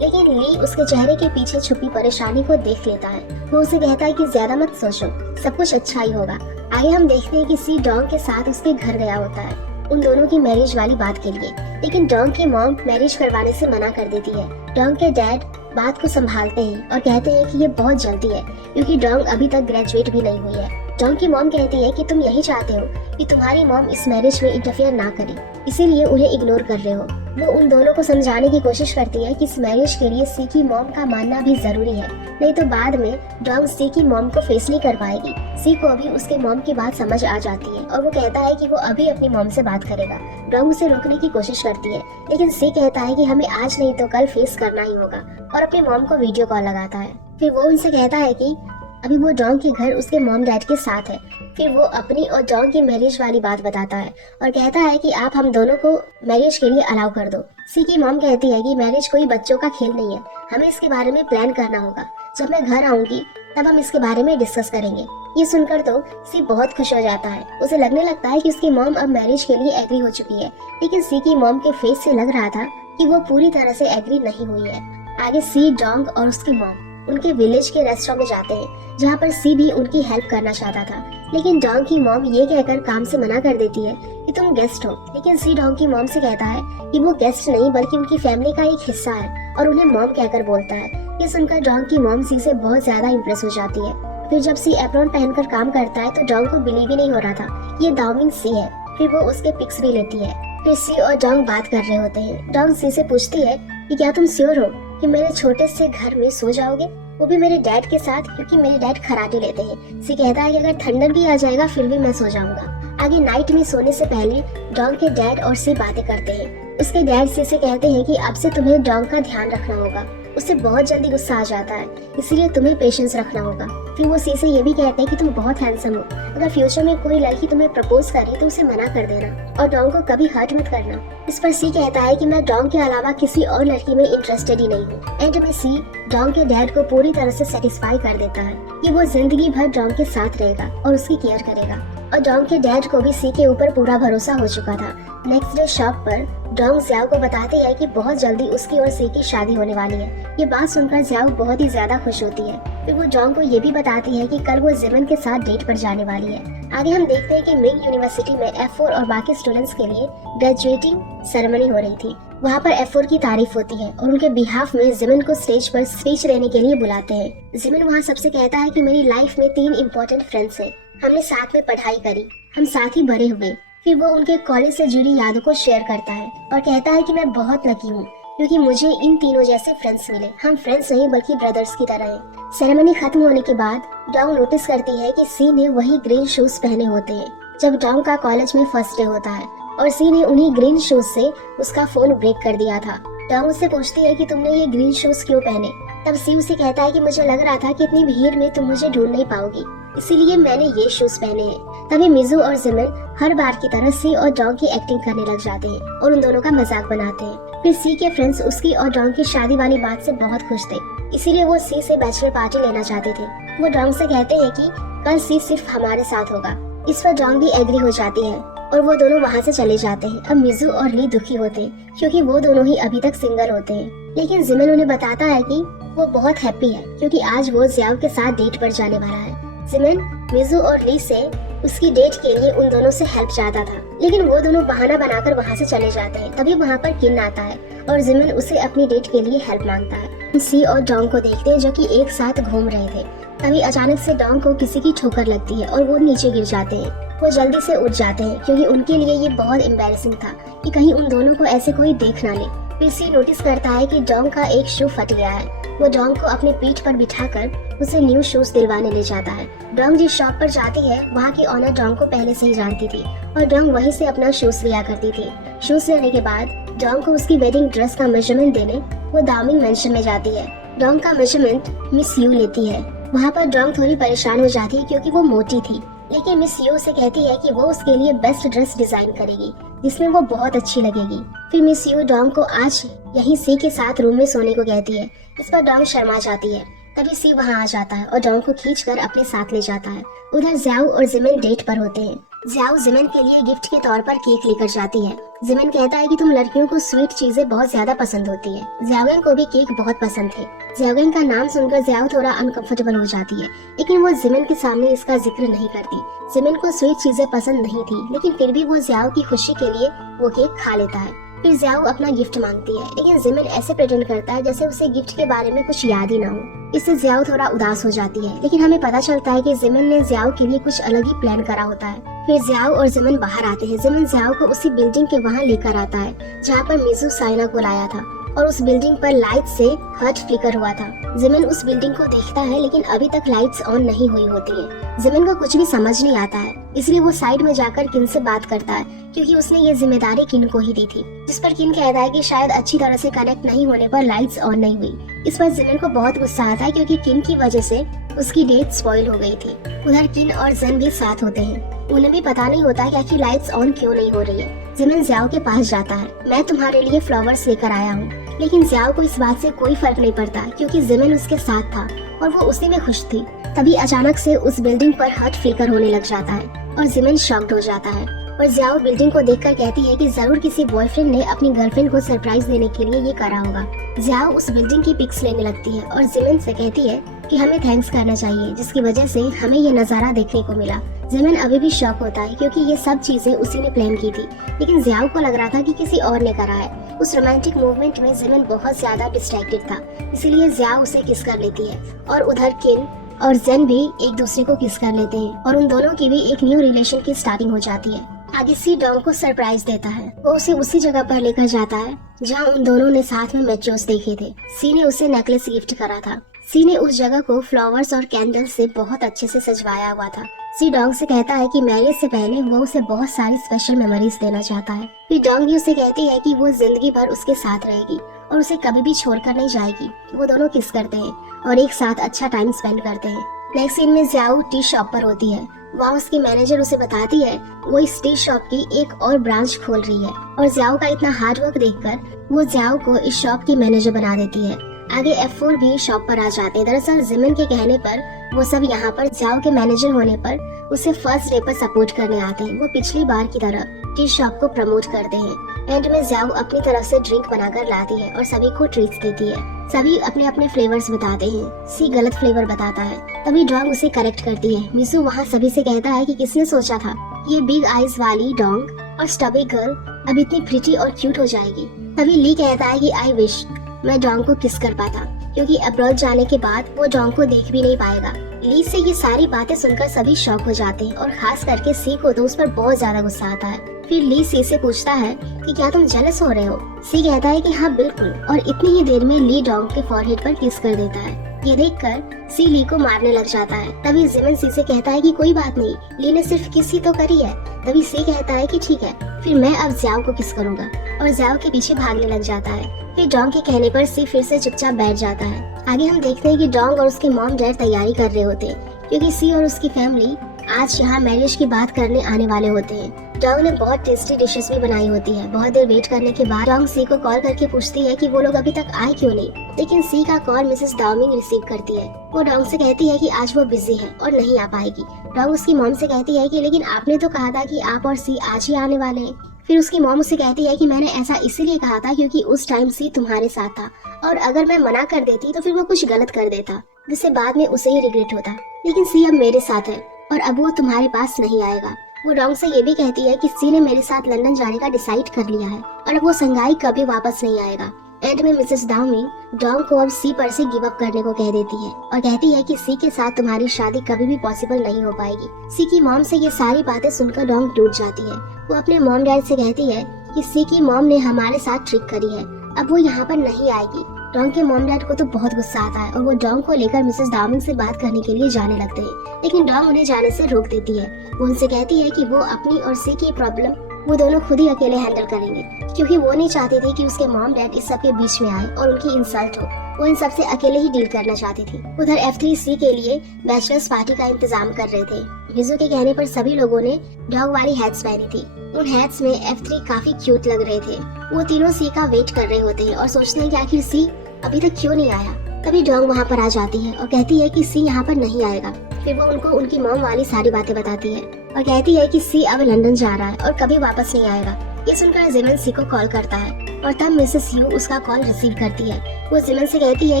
लेकिन ली उसके चेहरे के पीछे छुपी परेशानी को देख लेता है। वो उसे कहता है कि ज्यादा मत सोचो, सब कुछ अच्छा ही होगा। आगे हम देखते हैं कि सी डोंग के साथ उसके घर गया होता है उन दोनों की मैरिज वाली बात के लिए, लेकिन डोंग की मॉम मैरिज करवाने से मना कर देती है। डोंग के डैड बात को संभालते हैं और कहते हैं कि ये बहुत जल्दी है क्योंकि डोंग अभी तक ग्रेजुएट भी नहीं हुई है। डोंग की मॉम कहती है कि तुम यही चाहते हो कि तुम्हारी मॉम इस मैरिज में इंटरफेयर ना करे, इसीलिए उन्हें इग्नोर कर रहे हो। वो उन दोनों को समझाने की कोशिश करती है कि इस मैरिज के लिए सी की मॉम का मानना भी जरूरी है, नहीं तो बाद में डोंग सी की मॉम को फेस नहीं कर पाएगी। सी को अभी उसके मॉम की बात समझ आ जाती है और वो कहता है कि वो अभी अपनी मॉम से बात करेगा। डोंग उसे रोकने की कोशिश करती है, लेकिन सी कहता है कि हमें आज नहीं तो कल फेस करना ही होगा, और अपनी मॉम को वीडियो कॉल लगाता है। फिर वो उनसे कहता है कि अभी वो डोंग के घर उसके मॉम डैड के साथ है। फिर वो अपनी और डोंग की मैरिज वाली बात बताता है और कहता है कि आप हम दोनों को मैरिज के लिए अलाउ कर दो। सी की मॉम कहती है कि मैरिज कोई बच्चों का खेल नहीं है, हमें इसके बारे में प्लान करना होगा। जब मैं घर आऊंगी तब हम इसके बारे में डिस्कस करेंगे। ये सुनकर तो सी बहुत खुश हो जाता है। उसे लगने लगता है कि उसकी मॉम अब मैरिज के लिए एग्री हो चुकी है, लेकिन सी की मॉम के फेस से लग रहा था कि वो पूरी तरह से एग्री नहीं हुई है। आगे सी, डोंग और उसकी मॉम उनके विलेज के रेस्टोरेंट में जाते हैं, जहाँ पर सी भी उनकी हेल्प करना चाहता था, लेकिन डोंग की मॉम ये कहकर काम से मना कर देती है कि तुम गेस्ट हो। लेकिन सी डोंग की मॉम से कहता है कि वो गेस्ट नहीं बल्कि उनकी फैमिली का एक हिस्सा है और उन्हें मॉम कहकर बोलता है। ये सुनकर डोंग की मॉम सी से बहुत ज्यादा इम्प्रेस हो जाती है। फिर जब सी एप्रॉन पहनकर काम करता है तो डोंग को बिलीव ही नहीं हो रहा था ये दाओमिन सी है। फिर वो उसके पिक्स भी लेती है। फिर सी और डोंग बात कर रहे होते हैं। डोंग सी से पूछती है कि क्या तुम श्योर हो कि मेरे छोटे से घर में सो जाओगे, वो भी मेरे डैड के साथ, क्योंकि मेरे डैड कराटे लेते हैं। सी कहता है कि अगर थंडर भी आ जाएगा फिर भी मैं सो जाऊंगा। आगे नाइट में सोने से पहले डोंग के डैड और सी बातें करते हैं। उसके डैड सी से कहते हैं कि अब से तुम्हें डोंग का ध्यान रखना होगा, उसे बहुत जल्दी गुस्सा आ जाता है, इसलिए तुम्हें पेशेंस रखना होगा। फिर वो सी से ये भी कहते हैं कि तुम बहुत हैंडसम हो, अगर फ्यूचर में कोई लड़की तुम्हें प्रपोज करे तो उसे मना कर देना और डोंग को कभी हर्ट मत करना। इस पर सी कहता है कि मैं डोंग के अलावा किसी और लड़की में इंटरेस्टेड ही नहीं हूँ। एंड में सी डोंग के डैड को पूरी तरह से सेटिस्फाई कर देता है कि वो जिंदगी भर डोंग के साथ रहेगा और उसकी केयर करेगा, और डोंग के डैड को भी सी के ऊपर पूरा भरोसा हो चुका था। नेक्स्ट डे शॉप पर डोंग जियाओ को बताती है कि बहुत जल्दी उसकी और सी की शादी होने वाली है। ये बात सुनकर जियाओ बहुत ही ज्यादा खुश होती है। फिर वो डोंग को ये भी बताती है कि कल वो जिमिन के साथ डेट पर जाने वाली है। आगे हम देखते हैं कि मिंग यूनिवर्सिटी में F4 और बाकी स्टूडेंट्स के लिए ग्रेजुएटिंग सेरेमनी हो रही थी। वहाँ पर F4 की तारीफ होती है और उनके बिहाफ में जिमिन को स्टेज पर स्पीच देने के लिए बुलाते हैं। जिमिन वहाँ सबसे कहता है कि मेरी लाइफ में 3 इम्पोर्टेंट फ्रेंड्स हैं, हमने साथ में पढ़ाई करी, हम साथ ही बड़े हुए। फिर वो उनके कॉलेज से जुड़ी यादों को शेयर करता है और कहता है कि मैं बहुत लकी हूँ क्योंकि मुझे इन तीनों जैसे फ्रेंड्स मिले, हम फ्रेंड्स नहीं बल्कि ब्रदर्स की तरह हैं। सेरेमनी खत्म होने के बाद डोंग नोटिस करती है कि सी ने वही ग्रीन शूज पहने होते हैं जब डोंग का कॉलेज में फर्स्ट डे होता है। और सी ने उन्हीं ग्रीन शूज से उसका फोन ब्रेक कर दिया था। डॉन्ग उससे पूछती है कि तुमने ये ग्रीन शूज क्यों पहने। तब सी उसे कहता है कि मुझे लग रहा था कि इतनी भीड़ में तुम मुझे ढूंढ नहीं पाओगी, इसीलिए मैंने ये शूज पहने हैं। तभी मिजू और जिमिन हर बार की तरह सी और डॉन्ग की एक्टिंग करने लग जाते हैं और उन दोनों का मजाक बनाते हैं। फिर सी के फ्रेंड्स उसकी और डॉन्ग की शादी वाली बात से बहुत खुश थे, इसीलिए वो सी से बैचलर पार्टी लेना चाहते थे। वो डॉन्ग से कहते हैं कि कल सी सिर्फ हमारे साथ होगा। इस पर डॉन्ग भी एग्री हो जाती है और वो दोनों वहाँ से चले जाते हैं। अब मिजू और ली दुखी होते हैं क्योंकि वो दोनों ही अभी तक सिंगल होते हैं, लेकिन जिमिन उन्हें बताता है कि वो बहुत हैप्पी है क्योंकि आज वो जियाओ के साथ डेट पर जाने वाला है। जिमिन मिजू और ली से उसकी डेट के लिए उन दोनों से हेल्प चाहता था, लेकिन वो दोनों बहाना बनाकर वहाँ से चले जाते हैं। तभी वहाँ पर किन आता है और जिमिन उसे अपनी डेट के लिए हेल्प मांगता है। सी और डॉन्ग को देखते हैं जो कि एक साथ घूम रहे थे। तभी अचानक से डॉन्ग को किसी की ठोकर लगती है और वो नीचे गिर जाते हैं। वो जल्दी से उठ जाते हैं क्योंकि उनके लिए ये बहुत एम्बैरेसिंग था कि कहीं उन दोनों को ऐसे कोई देख ना ले। फिर सी नोटिस करता है कि डॉन्ग का एक शू फट गया है। वो डॉन्ग को अपनी पीठ पर बिठाकर उसे न्यू शूज दिलवाने ले जाता है। डॉन्ग जिस शॉप पर जाती है वहाँ की ऑनर डॉन्ग को पहले से ही जानती थी और डॉन्ग वहीं से अपना शूज लिया करती थी। शूज लेने के बाद डॉन्ग को उसकी वेडिंग ड्रेस का मेजरमेंट देने वो दामिंग मेंशन में जाती है। डॉन्ग का मेजरमेंट मिस यू लेती है। वहाँ पर डॉन्ग थोड़ी परेशान हो जाती है क्योंकि वो मोटी थी, लेकिन मिस यू से कहती है कि वो उसके लिए बेस्ट ड्रेस डिजाइन करेगी जिसमें वो बहुत अच्छी लगेगी। फिर मिस यू डॉन्ग को आज यहीं सी के साथ रूम में सोने को कहती है। इस पर डॉन्ग शर्मा जाती है। तभी सी वहाँ आ जाता है और डॉन्ग को खींचकर अपने साथ ले जाता है। उधर जियाओ और जिमिन डेट पर होते हैं। जियाओ जिमिन के लिए गिफ्ट के तौर पर केक लेकर जाती है। जिमिन कहता है कि तुम लड़कियों को स्वीट चीजें बहुत ज्यादा पसंद होती है। जियाओगेंग को भी केक बहुत पसंद थे। जियाओगेंग का नाम सुनकर जियाओ थोड़ा अनकंफर्टेबल हो जाती है, लेकिन वो जिमिन के सामने इसका जिक्र नहीं करती। जिमिन को स्वीट चीजें पसंद नहीं थी, लेकिन फिर भी वो जियाओ की खुशी के लिए वो केक खा लेता है। फिर जियाओ अपना गिफ्ट मांगती है, लेकिन जिमिन ऐसे प्रेटेंड करता है जैसे उसे गिफ्ट के बारे में कुछ याद ही ना हो। इससे जियाओ थोड़ा उदास हो जाती है, लेकिन हमें पता चलता है कि जिमिन ने जियाओ के लिए कुछ अलग ही प्लान करा होता है। फिर जियाओ और जिमिन बाहर आते हैं। जिमिन जियाओ को उसी बिल्डिंग के वहाँ लेकर आता है जहाँ पर मिजू साइना को लाया था और उस बिल्डिंग पर लाइट से हर्ट फ्लिकर हुआ था। जिमिन उस बिल्डिंग को देखता है, लेकिन अभी तक लाइट्स ऑन नहीं हुई होती है। जिमिन को कुछ भी समझ नहीं आता है, इसलिए वो साइड में जाकर किन से बात करता है क्योंकि उसने ये जिम्मेदारी किन को ही दी थी। जिस पर किन कहता है कि शायद अच्छी तरह से कनेक्ट नहीं होने पर लाइट्स ऑन नहीं हुई। इस पर जिमिन को बहुत गुस्सा आता है क्योंकि किन की वजह से उसकी डेट स्पॉइल हो गई थी। उधर किन और जेन भी साथ होते हैं। उन्हें भी पता नहीं होता कि आखिर लाइट्स ऑन क्यों नहीं हो रही है। जिमिन जियाओ के पास जाता है। मैं तुम्हारे लिए फ्लावर्स लेकर आया हूँ, लेकिन जियाओ को इस बात से कोई फर्क नहीं पड़ता क्योंकि जिमिन उसके साथ था और वो उसी में खुश थी। तभी अचानक से उस बिल्डिंग पर हर्ट फ्लिकर होने लग जाता है और जिमिन शॉक्ड हो जाता है और जियाओ बिल्डिंग को देखकर कहती है कि जरूर किसी बॉयफ्रेंड ने अपनी गर्लफ्रेंड को सरप्राइज देने के लिए ये करा होगा। जियाओ उस बिल्डिंग की पिक्स लेने लगती है और जिमिन से कहती है कि हमें थैंक्स करना चाहिए जिसकी वजह से हमें ये नजारा देखने को मिला। जिमिन अभी भी शॉक होता है क्योंकि ये सब चीजें उसी ने प्लान की थी, लेकिन जियाओ को लग रहा था कि किसी और ने करा है। उस रोमांटिक मूवमेंट में जिमिन बहुत ज्यादा डिस्ट्रैक्टेड था, इसीलिए जियाओ उसे किस कर लेती है और उधर किन और जेन भी एक दूसरे को किस कर लेते हैं और उन दोनों की भी एक न्यू रिलेशन की स्टार्टिंग हो जाती है। आगे सी डॉन्ग को सरप्राइज देता है। वो उसे उसी जगह पर लेकर जाता है जहाँ उन दोनों ने साथ में मैचोस देखे थे। सी ने उसे नेकलेस गिफ्ट करा था। सी ने उस जगह को फ्लावर्स और कैंडल्स से बहुत अच्छे से सजवाया हुआ था। सी डॉन्ग से कहता है कि मैरिज से पहले वो उसे बहुत सारी स्पेशल मेमोरीज देना चाहता है। फिर डॉन्ग भी उसे कहती है कि वो जिंदगी भर उसके साथ रहेगी और उसे कभी भी छोड़कर नहीं जाएगी। वो दोनों किस करते हैं और एक साथ अच्छा टाइम स्पेंड करते हैं। नेक्स्ट सीन में जियाओ टी शॉप पर होती है। वहाँ उसकी मैनेजर उसे बताती है वो इस टी शॉप की एक और ब्रांच खोल रही है और जियाओ का इतना हार्ड वर्क देखकर वो जियाओ को इस शॉप की मैनेजर बना देती है। आगे F4 भी शॉप पर आ जाते हैं। दरअसल जिमिन के कहने पर वो सब यहाँ पर जियाओ के मैनेजर होने पर उसे फर्स्ट डे पर सपोर्ट करने आते हैं। वो पिछली बार की तरह टी शॉप को प्रमोट करते हैं। एंड में जियाओ अपनी तरफ से ड्रिंक बनाकर लाती है और सभी को ट्रीट्स देती है। सभी अपने अपने फ्लेवर्स बताते हैं। सी गलत फ्लेवर बताता है। तभी डॉन्ग उसे करेक्ट करती है। मिसू वहाँ सभी से कहता है कि किसने सोचा था ये बिग आईज वाली डॉन्ग और स्टबी गर्ल अब इतनी प्रिटी और क्यूट हो जाएगी। तभी ली कहता है कि आई विश मैं डॉन्ग को किस कर पाता, क्योंकि अब्रॉड जाने के बाद वो डॉन्ग को देख भी नहीं पाएगा। ली से ये सारी बातें सुनकर सभी शॉक हो जाते हैं और खास करके सी को तो उस पर बहुत ज्यादा गुस्सा आता है। फिर ली सी से पूछता है कि क्या तुम जेलस हो रहे हो। सी कहता है कि हाँ बिल्कुल, और इतनी ही देर में ली डॉन्ग के फॉरहेड पर किस कर देता है। ये देखकर सी ली को मारने लग जाता है। तभी जिमिन सी से कहता है कि कोई बात नहीं, ली ने सिर्फ किस ही तो करी है, तभी सी कहता है कि ठीक है, फिर मैं अब ज्याओ को किस करूंगा, और ज्याओ के पीछे भागने लग जाता है। फिर डोंग के कहने पर सी फिर से चुपचाप बैठ जाता है। आगे हम देखते हैं कि डोंग और उसके मॉम डैड तैयारी कर रहे होते हैं, क्योंकि सी और उसकी फैमिली आज यहाँ मैरिज की बात करने आने वाले होते हैं। डोंग ने बहुत टेस्टी डिशेस भी बनाई होती है। बहुत देर वेट करने के बाद डोंग सी को कॉल करके पूछती है कि वो लोग अभी तक आए क्यों नहीं, लेकिन सी का कॉल मिसेस दाओमिंग रिसीव करती है। वो डोंग से कहती है कि आज वो बिजी है और नहीं आ पाएगी। डोंग उसकी मॉम से कहती है कि लेकिन आपने तो कहा था कि आप और सी आज ही आने वाले हैं। फिर उसकी मॉम उससे कहती है कि मैंने ऐसा इसीलिए कहा था क्योंकि उस टाइम सी तुम्हारे साथ था, और अगर मैं मना कर देती तो फिर वो कुछ गलत कर देता, जिससे बाद में उसे ही रिग्रेट होता। लेकिन सी अब मेरे साथ है और अब वो तुम्हारे पास नहीं आएगा। वो डोंग से ये भी कहती है कि सी ने मेरे साथ लंदन जाने का डिसाइड कर लिया है और अब वो संगाई कभी वापस नहीं आएगा। एंड में मिसेस दाओमिंग डोंग को अब सी पर से गिव अप करने को कह देती है और कहती है कि सी के साथ तुम्हारी शादी कभी भी पॉसिबल नहीं हो पाएगी। सी की मॉम से ये सारी बातें सुनकर डोंग टूट जाती है। वो अपने मॉम डैड से कहती है कि सी की मॉम ने हमारे साथ ट्रिक करी है, अब वो यहाँ पर नहीं आएगी। डोंग के मॉम डैड को तो बहुत गुस्सा आता है और वो डोंग को लेकर मिसेस दाओमिंग से बात करने के लिए जाने लगते हैं, लेकिन डोंग उन्हें जाने से रोक देती है। वो उनसे कहती है कि वो अपनी और सी की प्रॉब्लम वो दोनों खुद ही अकेले हैंडल करेंगे, क्योंकि वो नहीं चाहती थी कि उसके मॉम डैड इस सब के बीच में आए और उनकी इंसल्ट हो। वो इन सब से अकेले ही डील करना चाहती थी। उधर F3C के लिए बैचलर्स पार्टी का इंतजाम कर रहे थे। मिजू के कहने पर सभी लोगों ने डॉग वाली हैट्स पहनी थी। उन हैट्स में F3 काफी क्यूट लग रहे थे। वो तीनों सी का वेट कर रहे होते हैं और सोचते हैं कि आखिर सी अभी तक क्यों नहीं आया। तभी डोंग वहाँ पर आ जाती है और कहती है कि सी यहाँ पर नहीं आएगा। फिर वो उनको उनकी मॉम वाली सारी बातें बताती है और कहती है कि सी अब लंदन जा रहा है और कभी वापस नहीं आएगा। ये सुनकर जिमन सी को कॉल करता है और तब मिसेस यू उसका कॉल रिसीव करती है। वो जिमन से कहती है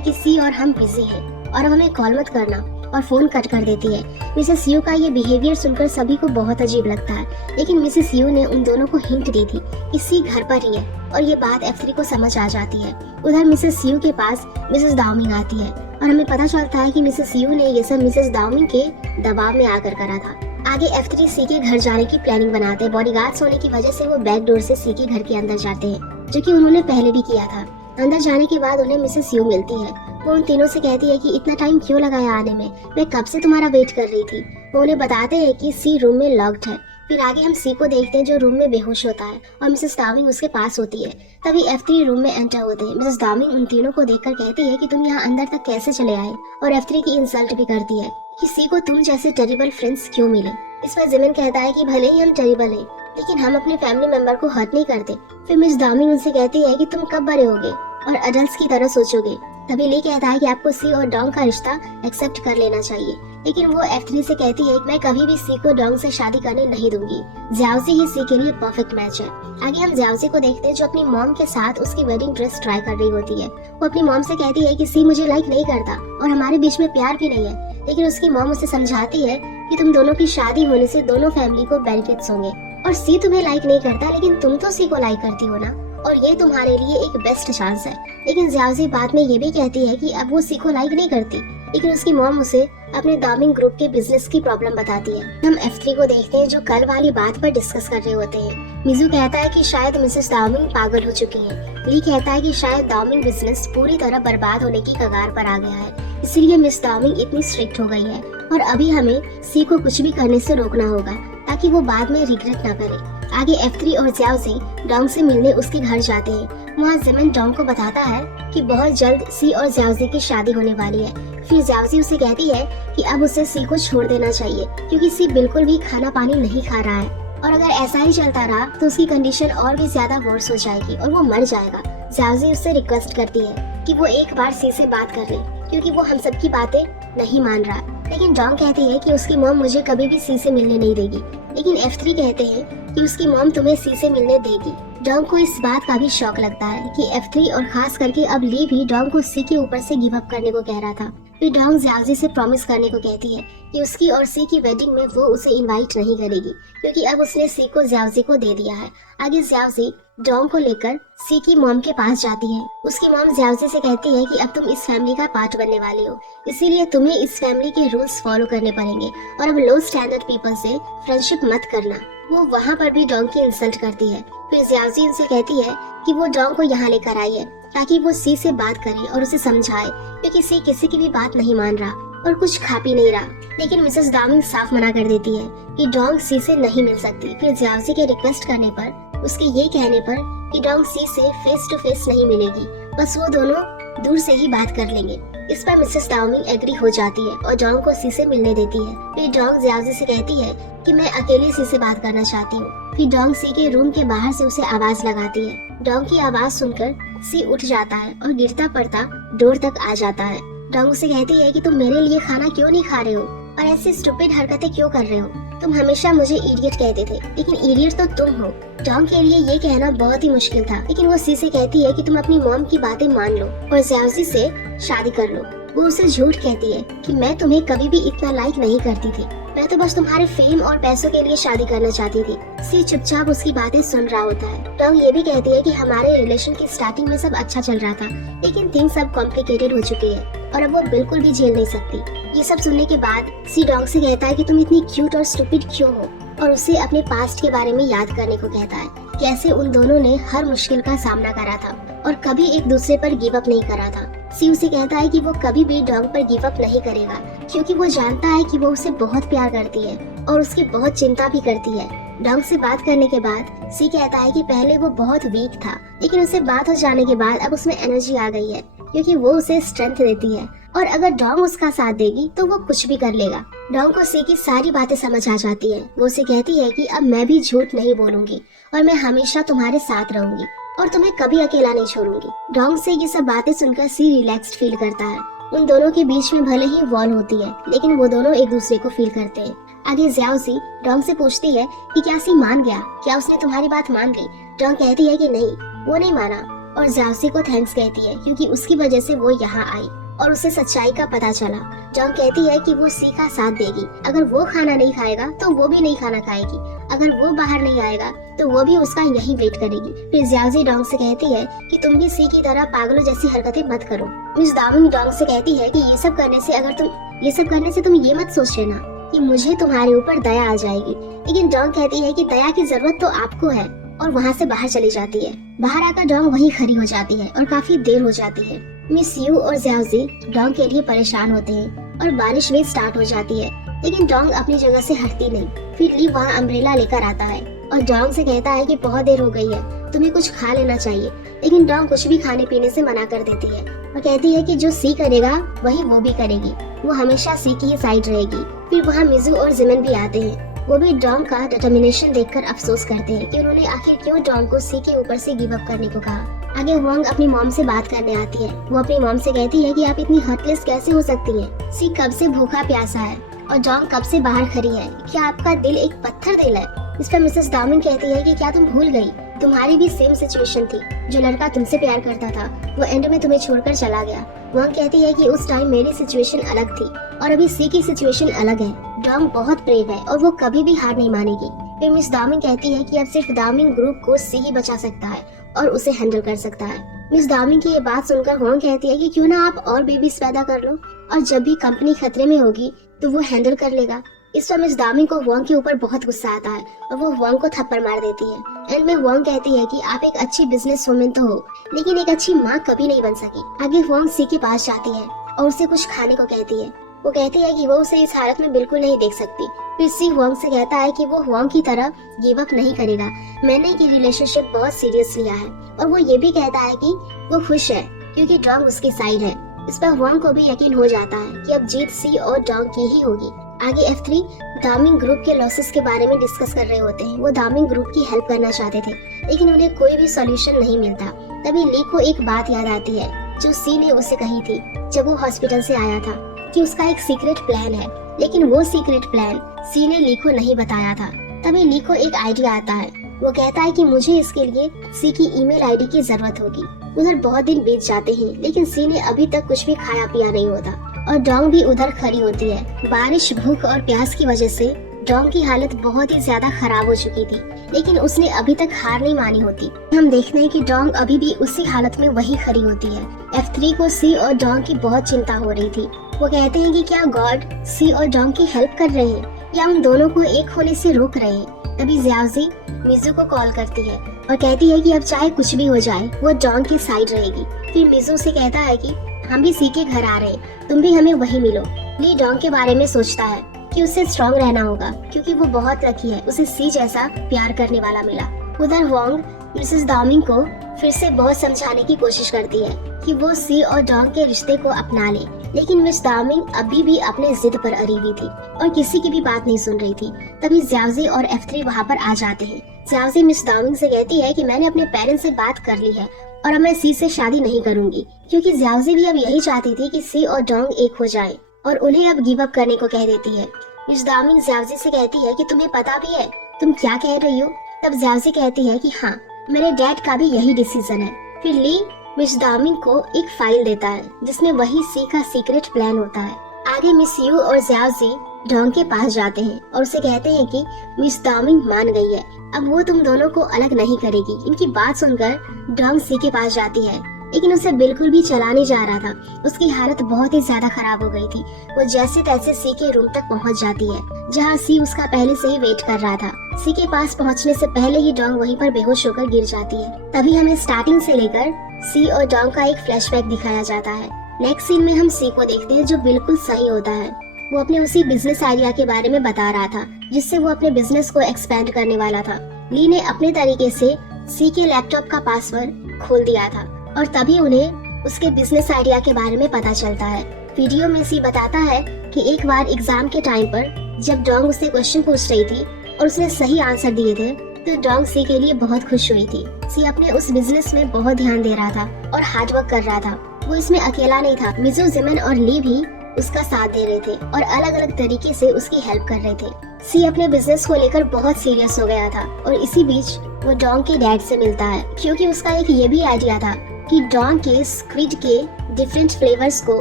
कि सी और हम बिजी हैं और अब हमें कॉल मत करना, और फोन कट कर देती है। मिसेस यू का ये बिहेवियर सुनकर सभी को बहुत अजीब लगता है, लेकिन मिसेस यू ने उन दोनों को हिंट दी थी कि सी घर पर ही है और ये बात F3 को समझ आ जाती है। उधर मिसेस यू के पास मिसेस दाओमिंग आती है और हमें पता चलता है कि मिसेस यू ने ये सब मिसेस दाओमिंग के दबाव में आकर करा था। आगे F3 के घर जाने की प्लानिंग बनाते हैं। बॉडीगार्ड्स होने की वजह से वो बैक डोर से सी के घर के अंदर जाते हैं, जो कि उन्होंने पहले भी किया था। अंदर जाने के बाद उन्हें मिसेस यू मिलती है। वो उन तीनों से कहती है कि इतना टाइम क्यों लगाया आने में, मैं कब से तुम्हारा वेट कर रही थी। वो उन्हें बताते हैं कि सी रूम में लॉक्ड है। फिर आगे हम सी को देखते हैं जो रूम में बेहोश होता है और मिसेस दाओमिंग उसके पास होती है। तभी F3 रूम में एंटर होते हैं। मिसेस दाओमिंग उन तीनों को देखकर कहती है कि तुम यहाँ अंदर तक कैसे चले आए, और F3 की इंसल्ट भी करती है कि सी को तुम जैसे टेरिबल फ्रेंड्स क्यों मिले। इस पर जिमिन कहता है कि भले ही हम टेरिबल हैं, लेकिन हम अपने फैमिली मेंबर को हर्ट नहीं करते। फिर मिस दाओमिंग उनसे कहती है कि तुम कब बड़े होगे और अडल्ट्स की तरह सोचोगे। तभी ली कहता है कि आपको सी और डोंग का रिश्ता एक्सेप्ट कर लेना चाहिए, लेकिन वो F3 से कहती है कि मैं कभी भी सी को डोंग से शादी करने नहीं दूंगी। ज्याओजी ही सी के लिए परफेक्ट मैच है। आगे हम ज्याओजी को देखते हैं जो अपनी मॉम के साथ उसकी वेडिंग ड्रेस ट्राई कर रही होती है। वो अपनी मॉम से कहती है कि सी मुझे लाइक नहीं करता और हमारे बीच में प्यार भी नहीं है, लेकिन उसकी मॉम उसे समझाती है कि तुम दोनों की शादी होने से दोनों फैमिली को बेनिफिट्स होंगे, और सी तुम्हें लाइक नहीं करता लेकिन तुम तो सी को लाइक करती हो ना, और ये तुम्हारे लिए एक बेस्ट चांस है। लेकिन ज्याओजी बाद में ये भी कहती है कि अब वो सी को लाइक नहीं करती, लेकिन उसकी मॉम उसे अपने दामिंग ग्रुप के बिजनेस की प्रॉब्लम बताती है। हम F3 को देखते हैं जो कल वाली बात पर डिस्कस कर रहे होते हैं। मिजू कहता है कि शायद मिसेस दामिंग पागल हो चुकी हैं। ली कहता है कि शायद दामिंग बिजनेस पूरी तरह बर्बाद होने की कगार पर आ गया है, इसलिए मिस दामिंग इतनी स्ट्रिक्ट हो गई है और अभी हमें सी को कुछ भी करने से रोकना होगा ताकि वो बाद में रिग्रेट ना करे। आगे F3 और ज्याओजी डोंग से मिलने उसके घर जाते हैं। वहाँ जिमिन डोंग को बताता है कि बहुत जल्द सी और ज्याओजी की शादी होने वाली है। फिर ज्याओजी उसे कहती है कि अब उसे सी को छोड़ देना चाहिए, क्योंकि सी बिल्कुल भी खाना पानी नहीं खा रहा है और अगर ऐसा ही चलता रहा तो उसकी कंडीशन और भी ज्यादा वर्स हो जाएगी और वो मर जाएगा। ज्याओजी उससे रिक्वेस्ट करती है कि वो एक बार सी से बात कर ले, क्योंकि वो हम सब की बातें नहीं मान रहा। लेकिन डोंग कहती है कि उसकी मॉम मुझे कभी भी सी से मिलने नहीं देगी, लेकिन F3 कहते हैं कि उसकी मॉम तुम्हें सी से मिलने देगी। डोंग को इस बात का भी शौक लगता है कि F3 और खास करके अब ली भी डोंग को सी के ऊपर से गिव अप करने को कह रहा था। फिर डोंग ज्याओजी से प्रॉमिस करने को कहती है कि उसकी और सी की वेडिंग में वो उसे इनवाइट नहीं करेगी, क्योंकि अब उसने सी को ज्याओजी को दे दिया है। आगे ज्याओजी डोंग को लेकर सी की मॉम के पास जाती है। उसकी मॉम ज्याओजी से कहती है कि अब तुम इस फैमिली का पार्ट बनने वाले हो, इसीलिए तुम्हें इस फैमिली के रूल्स फॉलो करने पड़ेंगे और अब लो स्टैंडर्ड पीपल से फ्रेंडशिप मत करना। वो वहाँ पर भी डोंग की इंसल्ट करती है। फिर ज्याओजी उनसे कहती है कि वो डोंग को यहाँ लेकर आई है ताकि वो सी से बात करे और उसे समझाए, क्योंकि सी किसी की भी बात नहीं मान रहा और कुछ खा पी नहीं रहा, लेकिन मिसेस डार्मिंग साफ मना कर देती है कि डोंग सी से नहीं मिल सकती। फिर जियाओजी के रिक्वेस्ट करने पर, उसके ये कहने पर कि डोंग सी से फेस टू फेस नहीं मिलेगी, बस वो दोनों दूर से ही बात कर लेंगे। इस पर मिसेस डार्मिंग एग्री हो जाती है और डोंग को सी से मिलने देती है। फिर डोंग जियाओजी से कहती है कि मैं अकेले सी से बात करना चाहती हूँ। फिर डोंग सी के रूम के बाहर से उसे आवाज लगाती है। डोंग की आवाज सुनकर सी उठ जाता है और गिरता पड़ता डोर तक आ जाता है। डोंग उसे कहती है कि तुम मेरे लिए खाना क्यों नहीं खा रहे हो और ऐसी स्टूपिड हरकतें क्यों कर रहे हो? तुम हमेशा मुझे इडियट कहते थे, लेकिन इडियट तो तुम हो। डोंग के लिए ये कहना बहुत ही मुश्किल था, लेकिन वो सी से कहती है कि तुम अपनी मॉम की बातें मान लो और जियाओजी से शादी कर लो। वो उसे झूठ कहती है कि मैं तुम्हें कभी भी इतना लाइक नहीं करती थी, मैं तो बस तुम्हारे फेम और पैसों के लिए शादी करना चाहती थी। सी चुपचाप उसकी बातें सुन रहा होता है। डोंग ये भी कहती है कि हमारे रिलेशन की स्टार्टिंग में सब अच्छा चल रहा था, लेकिन थिंग्स अब कॉम्प्लिकेटेड हो चुकी है और अब वो बिल्कुल भी झेल नहीं सकती। ये सब सुनने के बाद सी डोंग से कहता है कि तुम इतनी क्यूट और स्टूपिड क्यों हो, और उसे अपने पास्ट के बारे में याद करने को कहता है, कैसे उन दोनों ने हर मुश्किल का सामना करा था और कभी एक दूसरे पर गिव अप नहीं करा था। सी उसे कहता है कि वो कभी भी डोंग पर गिव अप नहीं करेगा, क्योंकि वो जानता है कि वो उसे बहुत प्यार करती है और उसकी बहुत चिंता भी करती है। डोंग से बात करने के बाद सी कहता है कि पहले वो बहुत वीक था, लेकिन उससे बात हो जाने के बाद अब उसमें एनर्जी आ गई है, क्योंकि वो उसे स्ट्रेंथ देती है और अगर डोंग उसका साथ देगी तो वो कुछ भी कर लेगा। डोंग को सी की सारी बातें समझ आ जाती है। वो उसे कहती है कि अब मैं भी झूठ नहीं बोलूंगी और मैं हमेशा तुम्हारे साथ रहूंगी और तुम्हें कभी अकेला नहीं छोड़ूंगी। डोंग से ये सब बातें सुनकर सी रिलैक्स्ड फील करता है। उन दोनों के बीच में भले ही वॉल होती है, लेकिन वो दोनों एक दूसरे को फील करते हैं। आगे जियाओजी डोंग से पूछती है कि क्या सी मान गया, क्या उसने तुम्हारी बात मान ली? डोंग कहती है कि नहीं, वो नहीं माना और जियाओजी को थैंक्स कहती है, क्योंकि उसकी वजह से वो यहाँ आई और उसे सच्चाई का पता चला। डोंग कहती है कि वो सी का साथ देगी, अगर वो खाना नहीं खाएगा तो वो भी नहीं खाना खाएगी, अगर वो बाहर नहीं आएगा तो वो भी उसका यही वेट करेगी। फिर जियाओजी डोंग से कहती है कि तुम भी सी की तरह पागलों जैसी हरकतें मत करो। मिस डार्मिंग डोंग से कहती है कि ये सब करने से तुम ये मत सोच लेना कि मुझे तुम्हारे ऊपर दया आ जाएगी। लेकिन डोंग कहती है कि दया की जरूरत तो आपको है और वहाँ से बाहर चली जाती है। बाहर आकर डोंग वहीं खड़ी हो जाती है और काफी देर हो जाती है। मिस यू और जियाओजी डोंग के लिए परेशान होते हैं और बारिश भी स्टार्ट हो जाती है, लेकिन डोंग अपनी जगह से हटती नहीं। फिर ली वहाँ अम्ब्रेला लेकर आता है और डोंग से कहता है कि बहुत देर हो गई है, तुम्हें कुछ खा लेना चाहिए, लेकिन डोंग कुछ भी खाने पीने से मना कर देती है और कहती है कि जो सी करेगा वही वो भी करेगी, वो हमेशा सी की ही साइड रहेगी। फिर वहाँ मिजू और जिमिन भी आते हैं। वो भी डोंग का डिटर्मिनेशन देखकर अफसोस करते हैं कि उन्होंने आखिर क्यों डोंग को सी के ऊपर से गिव अप करने को कहा। आगे वोंग अपनी मॉम से बात करने आती है। वो अपनी मॉम से कहती है कि आप इतनी हार्टलेस कैसे हो सकती हैं? सी कब से भूखा प्यासा है और डोंग कब से बाहर खड़ी है, क्या आपका दिल एक पत्थर दिल है? इस पर मिसेस डार्मिंग कहती है कि क्या तुम भूल गई, तुम्हारी भी सेम सिचुएशन थी, जो लड़का तुमसे प्यार करता था वो एंड में तुम्हें छोड़कर चला गया। वोंग कहती है कि उस टाइम मेरी सिचुएशन अलग थी और अभी सी की सिचुएशन अलग है। डोंग बहुत ब्रेव है और वो कभी भी हार नहीं मानेगी। फिर मिस डार्मिंग कहती है कि अब सिर्फ डार्मिंग ग्रुप को सी ही बचा सकता है और उसे हैंडल कर सकता है। मिस डार्मिंग की ये बात सुनकर वोंग कहती है कि क्यों ना आप और बेबीज पैदा कर लो और जब भी कंपनी खतरे में होगी तो वो हैंडल कर लेगा। इस पर मिस डार्मिंग को वोंग के ऊपर बहुत गुस्सा आता है और वो वोंग को थप्पड़ मार देती है। एंड में वोंग कहती है कि आप एक अच्छी बिजनेस वुमेन तो हो, लेकिन एक अच्छी माँ कभी नहीं बन सकी। आगे वोंग सी के पास जाती है और उसे कुछ खाने को कहती है। वो कहती है कि वो उसे इस हालत में बिल्कुल नहीं देख सकती। फिर सी वोंग से कहता है कि वो वोंग की तरह गिव अप नहीं करेगा, मैंने ये रिलेशनशिप बहुत सीरियस लिया है और वो ये भी कहता है कि वो खुश है क्योंकि डोंग उसकी साइड है। इस पर वोंग को भी यकीन हो जाता है कि अब जीत सी और डोंग की ही होगी। आगे F3 डार्मिंग ग्रुप के लॉसेस के बारे में डिस्कस कर रहे होते हैं। वो डार्मिंग ग्रुप की हेल्प करना चाहते थे, लेकिन उन्हें कोई भी सॉल्यूशन नहीं मिलता। तभी ली को एक बात याद आती है जो सी ने उसे कही थी जब वो हॉस्पिटल से आया था, कि उसका एक सीक्रेट प्लान है, लेकिन वो सीक्रेट प्लान सी ने ली को नहीं बताया था। तभी ली को एक आइडिया आता है। वो कहता है कि मुझे इसके लिए सी की ईमेल आईडी की जरूरत होगी। उधर बहुत दिन बीत जाते हैं, लेकिन सी ने अभी तक कुछ भी खाया पिया नहीं होता और डोंग भी उधर खड़ी होती है। बारिश, भूख और प्यास की वजह से डोंग की हालत बहुत ही ज्यादा खराब हो चुकी थी, लेकिन उसने अभी तक हार नहीं मानी होती। हम देखते हैं कि डोंग अभी भी उसी हालत में वहीं खड़ी होती है। F3 को सी और डोंग की बहुत चिंता हो रही थी। वो कहते हैं कि क्या गॉड सी और डोंग की हेल्प कर रहे हैं या उन दोनों को एक होने से रोक रहे हैं। तभी जियाओजी मिजू को कॉल करती है और कहती है कि अब चाहे कुछ भी हो जाए वो डोंग की साइड रहेगी। फिर मिजू से कहता है कि हम भी सी के घर आ रहे हैं, तुम भी हमें वहीं मिलो। ली डोंग के बारे में सोचता है कि उसे स्ट्रॉन्ग रहना होगा क्योंकि वो बहुत लकी है, उसे सी जैसा प्यार करने वाला मिला। उधर वोंग मिसेस दामिंग को फिर से बहुत समझाने की कोशिश करती है कि वो सी और डोंग के रिश्ते को अपना ले, लेकिन मिस दामिंग अभी भी अपने जिद पर अड़ी हुई थी और किसी की भी बात नहीं सुन रही थी। तभी ज्याओजी और F3 वहाँ पर आ जाते हैं। ज्याओजी मिस दामिंग से कहती है कि मैंने अपने पेरेंट्स से बात कर ली है और अब मैं सी से शादी नहीं करूंगी, क्योंकि ज्याओजी भी अब यही चाहती थी कि सी और डोंग एक हो जाए और उन्हें अब गिव अप करने को कह देती है। मिस दामिंग ज्याओजी से कहती है कि तुम्हें पता भी है तुम क्या कह रही हो। तब ज्याओजी कहती है कि हाँ, मेरे डैड का भी यही डिसीजन है। फिर ली मिस दामिंग को एक फाइल देता है जिसमें वही सी का सीक्रेट प्लान होता है। आगे मिस यू और ज्याओजी डोंग के पास जाते हैं और उसे कहते हैं कि मिस दामिंग मान गई है, अब वो तुम दोनों को अलग नहीं करेगी। इनकी बात सुनकर डोंग सी के पास जाती है, लेकिन उसे बिल्कुल भी चला नहीं जा रहा था। उसकी हालत बहुत ही ज्यादा खराब हो गई थी। वो जैसे तैसे सी के रूम तक पहुंच जाती है, जहां सी उसका पहले से ही वेट कर रहा था। सी के पास पहुंचने से पहले ही डोंग वहीं पर बेहोश होकर गिर जाती है। तभी हमें स्टार्टिंग से लेकर सी और डोंग का एक फ्लैशबैक दिखाया जाता है। नेक्स्ट सीन में हम सी को देखते हैं जो बिल्कुल सही होता है। वो अपने उसी बिजनेस आइडिया के बारे में बता रहा था जिससे वो अपने बिजनेस को एक्सपेंड करने वाला था। ली ने अपने तरीके से सी के लैपटॉप का पासवर्ड खोल दिया था और तभी उन्हें उसके बिजनेस आइडिया के बारे में पता चलता है। वीडियो में सी बताता है कि एक बार एग्जाम के टाइम पर जब डोंग उससे क्वेश्चन पूछ रही थी और उसने सही आंसर दिए थे तो डोंग सी के लिए बहुत खुश हुई थी। सी अपने उस बिजनेस में बहुत ध्यान दे रहा था और हार्डवर्क कर रहा था। वो इसमें अकेला नहीं था, मिजू, जिमिन और ली भी उसका साथ दे रहे थे और अलग अलग तरीके से उसकी हेल्प कर रहे थे। सी अपने बिजनेस को लेकर बहुत सीरियस हो गया था और इसी बीच वो डोंग के डैड से मिलता है, क्योंकि उसका एक ये भी आइडिया था कि डोंग के स्क्विड के डिफरेंट फ्लेवर्स को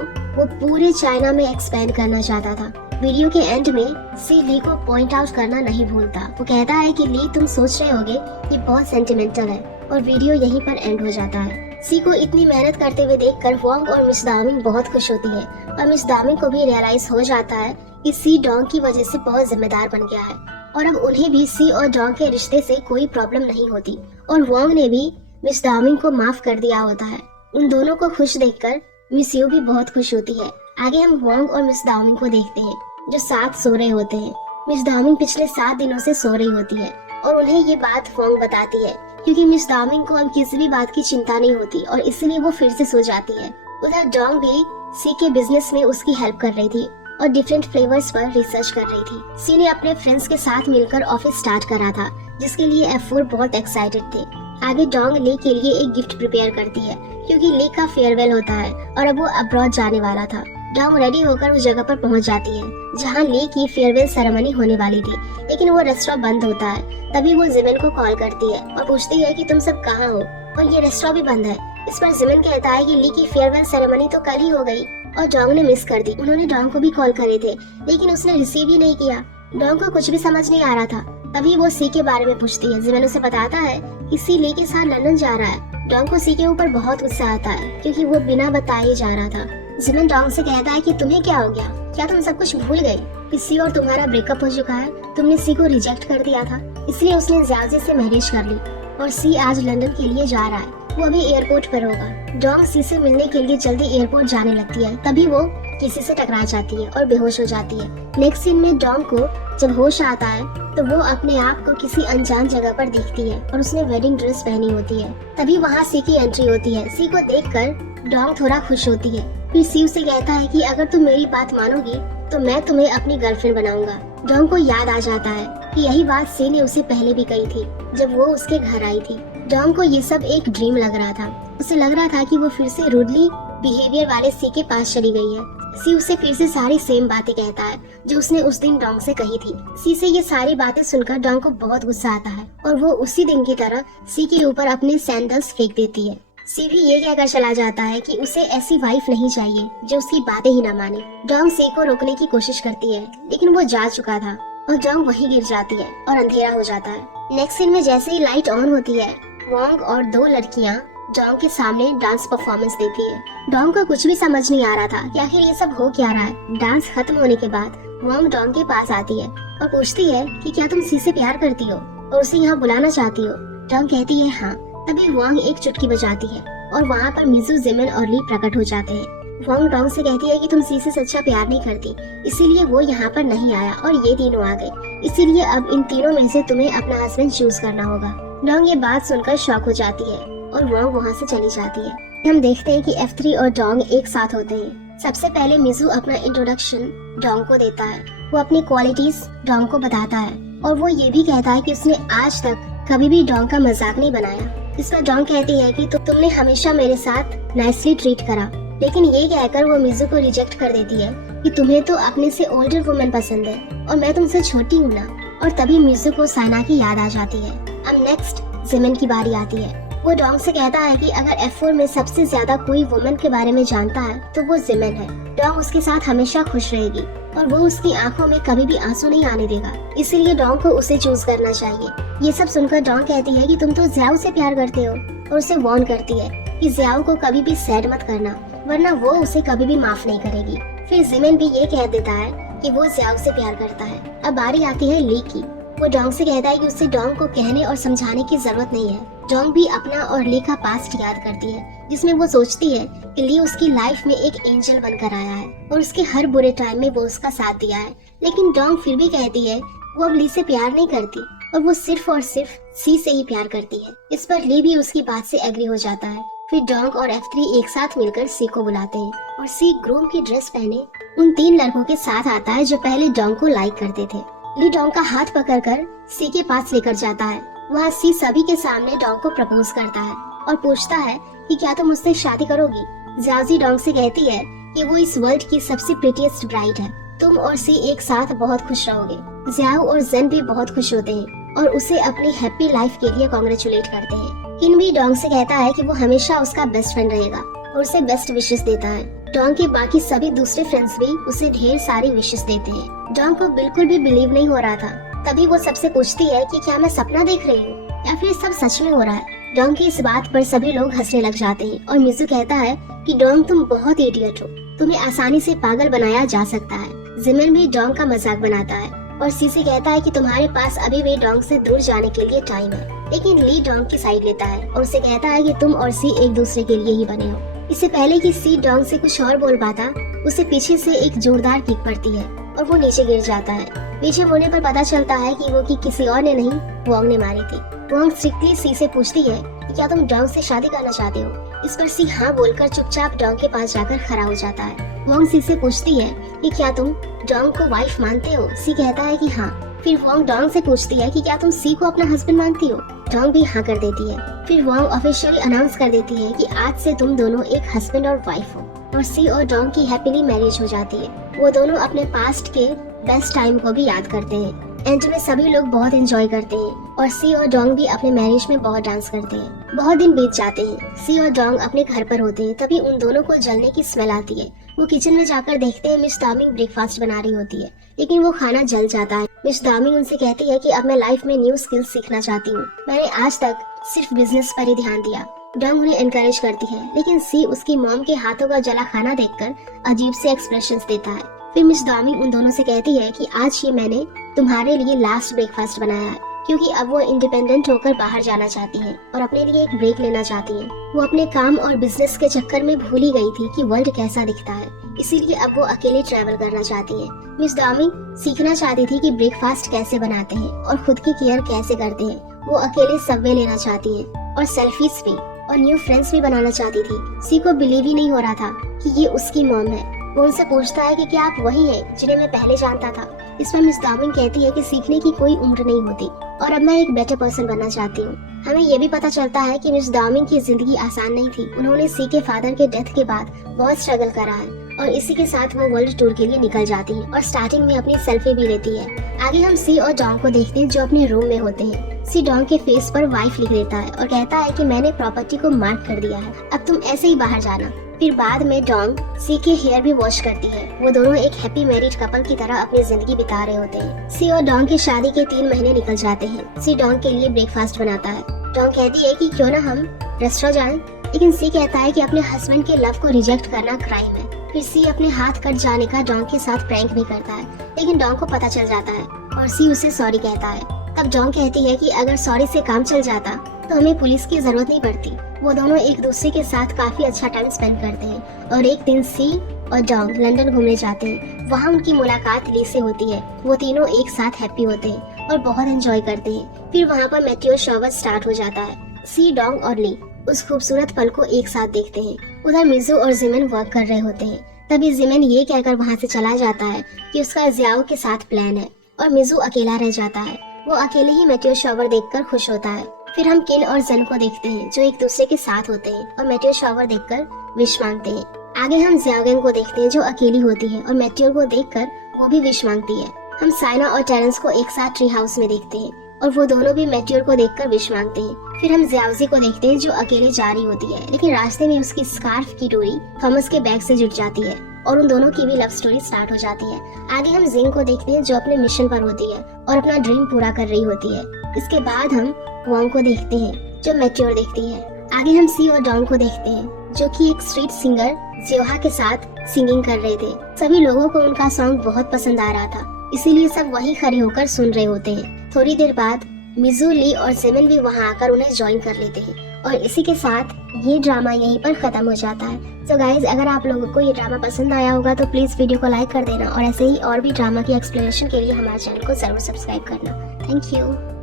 वो पूरे चाइना में एक्सपेंड करना चाहता था। वीडियो के एंड में सी ली को पॉइंट आउट करना नहीं भूलता। वो कहता है कि ली, तुम सोच रहे होगे ये बहुत सेंटिमेंटल है, और वीडियो यहीं पर एंड हो जाता है। सी को इतनी मेहनत करते हुए देखकर वोंग और मिस दामिंग बहुत खुश होती है और मिस दामिंग को भी रियलाइज हो जाता है कि सी डोंग की वजह से बहुत जिम्मेदार बन गया है और अब उन्हें भी सी और डोंग के रिश्ते से कोई प्रॉब्लम नहीं होती और वोंग ने भी मिस दामिंग को माफ कर दिया होता है। उन दोनों को खुश देखकर मिस यू भी बहुत खुश होती है। आगे हम वोंग और मिस दामिंग को देखते हैं जो साथ सो रहे होते हैं। मिस दामिंग पिछले 7 दिनों से सो रही होती है और उन्हें ये बात वोंग बताती है, क्योंकि मिस दामिंग को अब किसी भी बात की चिंता नहीं होती और इसलिए वो फिर से सो जाती है। उधर डोंग भी सी के बिजनेस में उसकी हेल्प कर रही थी और डिफरेंट फ्लेवर्स पर रिसर्च कर रही थी। सी ने अपने फ्रेंड्स के साथ मिलकर ऑफिस स्टार्ट करा था, जिसके लिए F4 बहुत एक्साइटेड थे। आगे डोंग ली के लिए एक गिफ्ट प्रिपेयर करती है, क्योंकि ली का फेयरवेल होता है और अब वो अब्रॉड जाने वाला था। डोंग रेडी होकर उस जगह पर पहुंच जाती है जहां ली की फेयरवेल सेरेमनी होने वाली थी, लेकिन वो रेस्टोरेंट बंद होता है। तभी वो जिमिन को कॉल करती है और पूछती है कि तुम सब कहाँ हो और ये रेस्टोरेंट भी बंद है। इस पर जिमिन कहता है कि ली की फेयरवेल सेरेमनी तो कल ही हो गई और डोंग ने मिस कर दी। उन्होंने डोंग को भी कॉल करे थे, लेकिन उसने रिसीव ही नहीं किया। डोंग को कुछ भी समझ नहीं आ रहा था। तभी वो सी के बारे में पूछती है। जिमिन उसे बताता है कि सी ली के साथ लंदन जा रहा है। डोंग को सी के ऊपर बहुत गुस्सा आता है, क्योंकि वो बिना बताए जा रहा था। जिमिन डोंग से कहता है कि तुम्हें क्या हो गया, क्या तुम सब कुछ भूल गई कि सी और तुम्हारा ब्रेकअप हो चुका है, तुमने सी को रिजेक्ट कर दिया था, इसलिए उसने ज्याओजी से मैरिज कर ली और सी आज लंदन के लिए जा रहा है। वो अभी एयरपोर्ट पर होगा। डोंग सी से मिलने के लिए जल्दी एयरपोर्ट जाने लगती है। तभी वो किसी से टकरा जाती है और बेहोश हो जाती है। नेक्स्ट सीन में डोंग को जब होश आता है तो वो अपने आप को किसी अनजान जगह पर देखती है और उसने वेडिंग ड्रेस पहनी होती है। तभी वहाँ सी की एंट्री होती है। सी को देखकर डोंग थोड़ा खुश होती है। फिर सी उसे कहता है कि अगर तुम मेरी बात मानोगी तो मैं तुम्हें अपनी गर्लफ्रेंड बनाऊंगा। डोंग को याद आ जाता है कि यही बात सी ने उसे पहले भी कही थी जब वो उसके घर आई थी। डोंग को ये सब एक ड्रीम लग रहा था। उसे लग रहा था कि वो फिर से रूडली बिहेवियर वाले सी के पास चली गई है। सी उसे फिर से सारी सेम बातें कहता है जो उसने उस दिन डोंग से कही थी। सी से ये सारी बातें सुनकर डोंग को बहुत गुस्सा आता है और वो उसी दिन की तरह सी के ऊपर अपने सैंडल्स फेंक देती है। सी भी ये कहकर चला जाता है कि उसे ऐसी वाइफ नहीं चाहिए जो उसकी बातें ही न माने। डोंग सी को रोकने की कोशिश करती है, लेकिन वो जा चुका था और डोंग वहीं गिर जाती है और अंधेरा हो जाता है। नेक्स्ट सीन में जैसे ही लाइट ऑन होती है, वोंग और 2 लड़कियां डोंग के सामने डांस परफॉर्मेंस देती है। डोंग को कुछ भी समझ नहीं आ रहा था कि आखिर ये सब हो क्या रहा है। डांस खत्म होने के बाद वोंग डोंग के पास आती है और पूछती है कि क्या तुम सी से प्यार करती हो और उसे यहाँ बुलाना चाहती हो। डोंग कहती है हाँ। तभी वोंग एक चुटकी बजाती है और वहाँ पर मिजू, जिमिन और ली प्रकट हो जाते हैं। वांग डोंग से कहती है कि तुम सी से सच्चा प्यार नहीं करती, इसीलिए वो यहाँ पर नहीं आया और ये तीनों आ गए, इसीलिए अब इन तीनों में से तुम्हें अपना हस्बैंड चूज करना होगा। डोंग ये बात सुनकर शॉक हो जाती है और वांग वहाँ से चली जाती है। हम देखते हैं कि F3 और डोंग एक साथ होते हैं। सबसे पहले मिजू अपना इंट्रोडक्शन डोंग को देता है। वो अपनी क्वालिटीज डोंग को बताता है और वो ये भी कहता है कि उसने आज तक कभी भी डोंग का मजाक नहीं बनाया। इस पर डोंग कहती है कि तुमने हमेशा मेरे साथ नाइसली ट्रीट करा, लेकिन ये कहकर वो मिजू को रिजेक्ट कर देती है कि तुम्हें तो अपने से ओल्डर वुमेन पसंद है और मैं तुमसे छोटी हूँ ना। और तभी मिजू को साइना की याद आ जाती है। अब नेक्स्ट जिमिन की बारी आती है। वो डोंग से कहता है कि अगर F4 में सबसे ज्यादा कोई वुमेन के बारे में जानता है तो वो जिमिन है। डोंग उसके साथ हमेशा खुश रहेगी और वो उसकी आंखों में कभी भी आंसू नहीं आने देगा, इसीलिए डोंग को उसे चूज करना चाहिए। ये सब सुनकर डोंग कहती है कि तुम तो ज़ियाओ से प्यार करते हो और उसे वार्न करती है कि ज़ियाओ को कभी भी सैड मत करना, वरना वो उसे कभी भी माफ नहीं करेगी। फिर जिमिन भी ये कह देता है कि वो ज़ियाओ से प्यार करता है। अब बारी आती है ली की। वो डोंग से कहता है कि उसे डोंग को कहने और समझाने की जरूरत नहीं है। डोंग भी अपना और ली का पास्ट याद करती है, जिसमें वो सोचती है कि ली उसकी लाइफ में एक एंजल बनकर आया है और उसके हर बुरे टाइम में वो उसका साथ दिया है। लेकिन डोंग फिर भी कहती है वो अब ली से प्यार नहीं करती और वो सिर्फ और सिर्फ सी से ही प्यार करती है। इस पर ली भी उसकी बात से एग्री हो जाता है। फिर डोंग और F3 एक साथ मिलकर सी को बुलाते हैं और सी ग्रूम की ड्रेस पहने उन 3 लड़कों के साथ आता है जो पहले डोंग को लाइक करते थे। ली डोंग का हाथ पकड़कर सी के पास लेकर जाता है। वहाँ सी सभी के सामने डोंग को प्रपोज करता है और पूछता है कि क्या तुम मुझसे शादी करोगी। ज़ियाओजी डोंग से कहती है कि वो इस वर्ल्ड की सबसे प्रिटीएस्ट ब्राइड है, तुम और सी एक साथ बहुत खुश रहोगे। ज़ियाओ और जेन भी बहुत खुश होते हैं और उसे अपनी हैप्पी लाइफ के लिए कॉन्ग्रेचुलेट करते हैं। किन भी डोंग से कहता है कि वो हमेशा उसका बेस्ट फ्रेंड रहेगा और उसे बेस्ट विशेस देता है। डोंग के बाकी सभी दूसरे फ्रेंड्स भी उसे ढेर सारी विशेस देते हैं। डोंग को बिल्कुल भी बिलीव नहीं हो रहा था। तभी वो सबसे पूछती है कि क्या मैं सपना देख रही हूँ या फिर सब सच में हो रहा है। डोंग की इस बात पर सभी लोग हंसने लग जाते हैं और मिजू कहता है कि डोंग तुम बहुत इडियट हो, तुम्हें आसानी से पागल बनाया जा सकता है। जिमिन भी डोंग का मजाक बनाता है और सी से कहता है कि तुम्हारे पास अभी भी डोंग से दूर जाने के लिए टाइम है। लेकिन ली डोंग की साइड लेता है और उसे कहता है कि तुम और सी एक दूसरे के लिए ही बने हो। इससे पहले कि सी डोंग से कुछ और बोल पाता, उसे पीछे से एक जोरदार किक पड़ती है और वो नीचे गिर जाता है। पीछे मुड़ने पर पता चलता है कि वो किक किसी और ने नहीं, वांग ने मारी थी। वांग स्ट्रिक्टली सी से पूछती है कि क्या तुम डोंग से शादी करना चाहते हो। इस पर सी हाँ बोलकर चुपचाप डोंग के पास जाकर खड़ा हो जाता है। वांग सी से पूछती है कि क्या तुम डोंग को वाइफ मानते हो। सी कहता है कि हाँ। फिर वांग डोंग से पूछती है कि क्या तुम सी को अपना हस्बैंड मानती हो। डोंग भी हाँ कर देती है। फिर वांग ऑफिशियली अनाउंस कर देती है कि आज से तुम दोनों एक हस्बैंड और वाइफ हो और सी और डोंग की हैप्पीली मैरिज हो जाती है। वो दोनों अपने पास्ट के बेस्ट टाइम को भी याद करते हैं। एंड में सभी लोग बहुत एंजॉय करते हैं और सी और डोंग भी अपने मैरिज में बहुत डांस करते हैं। बहुत दिन बीत जाते हैं। सी और डोंग अपने घर पर होते हैं, तभी उन दोनों को जलने की स्मेल आती है। वो किचन में जाकर देखते हैं मिस डार्मिंग ब्रेकफास्ट बना रही होती है, लेकिन वो खाना जल जाता है। मिस डार्मिंग उनसे कहती है कि अब मैं लाइफ में न्यू स्किल्स सीखना चाहती हूँ, मैंने आज तक सिर्फ बिजनेस पर ही ध्यान दिया। डोंग उन्हें एनकरेज करती है, लेकिन सी उसकी मॉम के हाथों का जला खाना देखकर अजीब से एक्सप्रेशंस देता है। फिर मिस डार्मिंग उन दोनों से कहती है कि आज ये मैंने तुम्हारे लिए लास्ट ब्रेकफास्ट बनाया है, क्योंकि अब वो इंडिपेंडेंट होकर बाहर जाना चाहती हैं और अपने लिए एक ब्रेक लेना चाहती हैं। वो अपने काम और बिजनेस के चक्कर में भूल ही गई थी कि वर्ल्ड कैसा दिखता है, इसीलिए अब वो अकेले ट्रैवल करना चाहती हैं। मिस डार्मिंग सीखना चाहती थी कि ब्रेकफास्ट कैसे बनाते हैं और खुद की केयर कैसे करते हैं। वो अकेले सबवे लेना चाहती हैं और सेल्फीज भी और न्यू फ्रेंड्स भी बनाना चाहती थी। सी को बिलीव ही नहीं हो रहा था कि ये उसकी मॉम है। वो उनसे पूछता है कि क्या आप वही हैं जिन्हें मैं पहले जानता था। इस पर मिस डार्मिंग कहती है कि सीखने की कोई उम्र नहीं होती और अब मैं एक बेटर पर्सन बनना चाहती हूँ। हमें ये भी पता चलता है कि मिस डार्मिंग की जिंदगी आसान नहीं थी। उन्होंने सी के फादर के डेथ के बाद बहुत स्ट्रगल करा है और इसी के साथ वो वर्ल्ड टूर के लिए निकल जाती है और स्टार्टिंग में अपनी सेल्फी भी लेती है। आगे हम सी और डोंग को देखते हैं जो अपने रूम में होते हैं। सी डोंग के फेस पर वाइफ लिख देता है और कहता है कि मैंने प्रॉपर्टी को मार्क कर दिया है, अब तुम ऐसे ही बाहर जाना। फिर बाद में डोंग सी के हेयर भी वॉश करती है। वो दोनों एक हैप्पी मैरिड कपल की तरह अपनी जिंदगी बिता रहे होते हैं। सी और डोंग की शादी के 3 महीने निकल जाते हैं। सी डोंग के लिए ब्रेकफास्ट बनाता है। डोंग कहती है कि क्यों ना हम रेस्टोरेंट जाएं, लेकिन सी कहता है कि अपने हस्बैंड के लव को रिजेक्ट करना क्राइम है। फिर सी अपने हाथ कट जाने का डोंग के साथ प्रैंक भी करता है, लेकिन डोंग को पता चल जाता है और सी उसे सॉरी कहता है। तब जॉन्ग कहती है कि अगर सॉरी से काम चल जाता तो हमें पुलिस की जरूरत नहीं पड़ती। वो दोनों एक दूसरे के साथ काफी अच्छा टाइम स्पेंड करते हैं और एक दिन सी और जॉन्ग लंदन घूमने जाते हैं। वहाँ उनकी मुलाकात ली से होती है। वो तीनों एक साथ हैप्पी होते हैं और बहुत एंजॉय करते हैं। फिर वहाँ पर मेटियोर शॉवर स्टार्ट हो जाता है। सी, डोंग और ली उस खूबसूरत पल को एक साथ देखते हैं। उधर मिजू और जिमिन वर्क कर रहे होते हैं। तभी जिमिन ये कहकर वहाँ से चला जाता है कि उसका जियाओ के साथ प्लान है और मिजू अकेला रह जाता है। वो अकेले ही मेटियोर शॉवर देखकर खुश होता है। फिर हम किन और जन को देखते हैं जो एक दूसरे के साथ होते हैं और मेटियोर शॉवर देखकर विश मांगते हैं। आगे हम जियागेंग को देखते हैं जो अकेली होती है और मेटियोर को देखकर वो भी विश मांगती है। हम साइना और टेरेंस को एक साथ ट्री हाउस में देखते हैं और वो दोनों भी मेटियोर को देखकर विश मांगते हैं। फिर हम जियाओजी को देखते हैं जो अकेले जा रही होती है, लेकिन रास्ते में उसकी स्कार्फ की डोरी थॉमस के बैग से जुड़ जाती है और उन दोनों की भी लव स्टोरी स्टार्ट हो जाती है। आगे हम जिंग को देखते हैं जो अपने मिशन पर होती है और अपना ड्रीम पूरा कर रही होती है। इसके बाद हम वॉन्ग को देखते हैं जो मेटियोर देखती है। आगे हम सी और डोंग को देखते हैं जो कि एक स्ट्रीट सिंगर जियोहा के साथ सिंगिंग कर रहे थे। सभी लोगों को उनका सॉन्ग बहुत पसंद आ रहा था, इसीलिए सब वहीं खड़े होकर सुन रहे होते हैं। थोड़ी देर बाद मिजू, ली और जिमिन भी वहां आकर उन्हें ज्वाइन कर लेते हैं और इसी के साथ ये ड्रामा यहीं पर खत्म हो जाता है। तो गाइज, अगर आप लोगों को ये ड्रामा पसंद आया होगा तो प्लीज वीडियो को लाइक कर देना और ऐसे ही और भी ड्रामा की एक्सप्लेनेशन के लिए हमारे चैनल को जरूर सब्सक्राइब करना। Thank you.